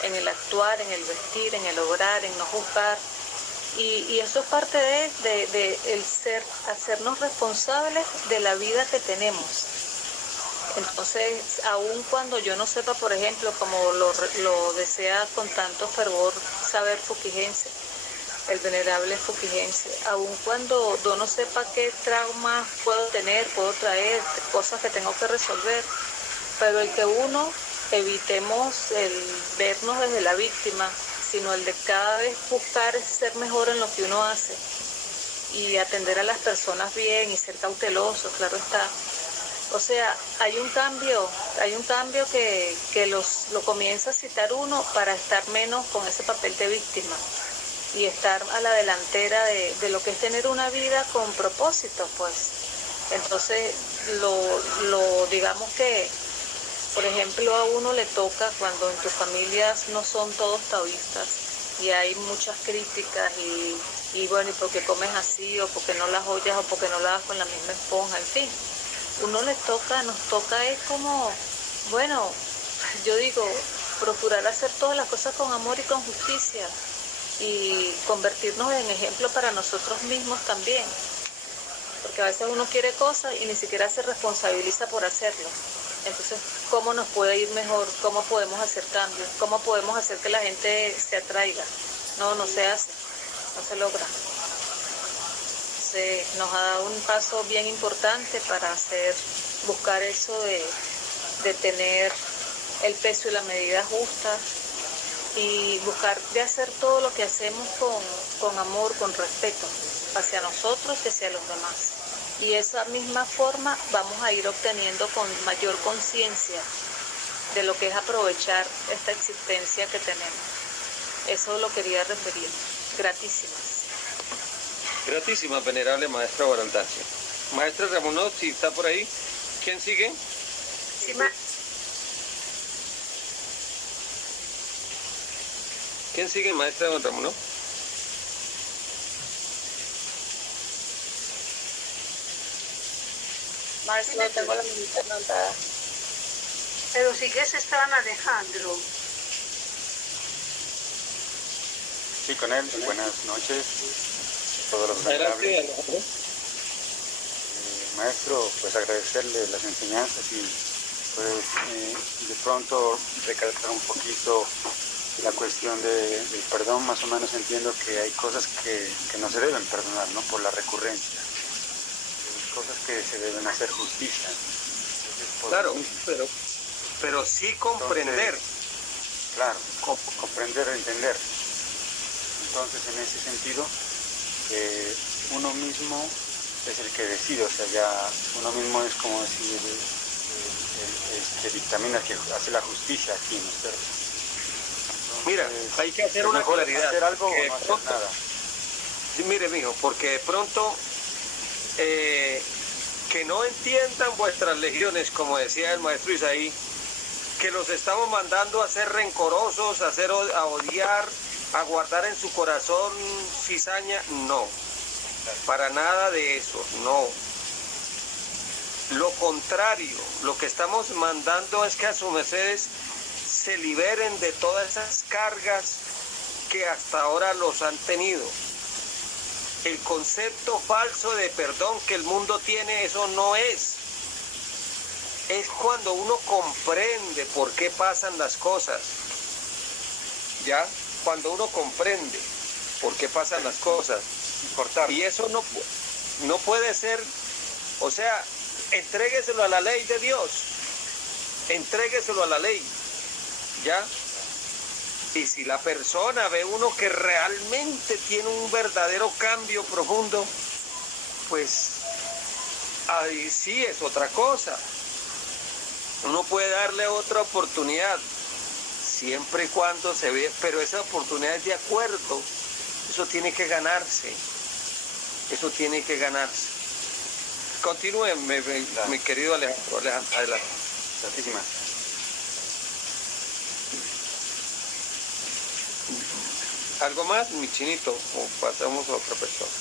en el actuar, en el vestir, en el obrar, en no juzgar. Y eso es parte de el ser, hacernos responsables de la vida que tenemos. Entonces, aun cuando yo no sepa, por ejemplo, como lo desea con tanto fervor saber Fukigense, el venerable Fukigense, aun cuando yo no sepa qué traumas puedo tener, puedo traer, cosas que tengo que resolver, pero el que uno evitemos el vernos desde la víctima, sino el de cada vez buscar ser mejor en lo que uno hace y atender a las personas bien y ser cauteloso, claro está. O sea, hay un cambio que lo comienza a citar uno para estar menos con ese papel de víctima y estar a la delantera de lo que es tener una vida con propósito, pues. Entonces, digamos que Por ejemplo, a uno le toca cuando en tus familias no son todos taoístas y hay muchas críticas y bueno, ¿y por qué comes así? O porque no las ollas, o porque no lavas con la misma esponja, en fin. Nos toca es como, bueno, yo digo, procurar hacer todas las cosas con amor y con justicia y convertirnos en ejemplo para nosotros mismos también. Porque a veces uno quiere cosas y ni siquiera se responsabiliza por hacerlo. Entonces, ¿cómo nos puede ir mejor? ¿Cómo podemos hacer cambios? ¿Cómo podemos hacer que la gente se atraiga? No se hace, no se logra. Nos ha dado un paso bien importante para buscar eso de tener el peso y la medida justa y buscar de hacer todo lo que hacemos con amor, con respeto hacia nosotros y hacia los demás. Y esa misma forma vamos a ir obteniendo con mayor conciencia de lo que es aprovechar esta existencia que tenemos. Eso lo quería referir. Gratísimas. Gratísima, venerable maestra Guaraldacia. Maestra Ramonot, si está por ahí, ¿quién sigue? Sí, ¿Quién sigue, maestra Ramonot? Maestro, tengo la minita anotada. pero si que se estaban Alejandro. Sí, con él. Buenas noches a todos los venerables. Maestro, pues agradecerle las enseñanzas y pues de pronto recalcar un poquito la cuestión del perdón. Más o menos entiendo que hay cosas que no se deben perdonar, ¿no? Por la recurrencia. Cosas que se deben hacer justicia. Entonces, claro, pero sí comprender. Entonces, claro, comprender, entender. Entonces, en ese sentido, uno mismo es el que decide, o sea, ya uno mismo es como decir, el que dictamina, que hace la justicia aquí, ¿no es cierto? Entonces, mira, hay que hacer una claridad. ¿Hacer algo o no pronto, hacer nada? Mire, mijo, porque de pronto que no entiendan vuestras legiones, como decía el maestro Isaí, que los estamos mandando a ser rencorosos, a odiar, a guardar en su corazón cizaña. No, para nada de eso, no. Lo contrario, lo que estamos mandando es que a sus mercedes se liberen de todas esas cargas que hasta ahora los han tenido. El concepto falso de perdón que el mundo tiene, eso no es. Es cuando uno comprende por qué pasan las cosas. ¿Ya? Cuando uno comprende por qué pasan las cosas. Y eso no puede ser, o sea, entrégueselo a la ley de Dios. Entrégueselo a la ley. ¿Ya? Y si la persona ve uno que realmente tiene un verdadero cambio profundo, pues ahí sí es otra cosa. Uno puede darle otra oportunidad, siempre y cuando se ve, pero esa oportunidad es de acuerdo. Eso tiene que ganarse. Eso tiene que ganarse. Continúen, mi querido Alejandro. Adelante. Santísimas. ¿Algo más, mi chinito? O pasamos a otra persona.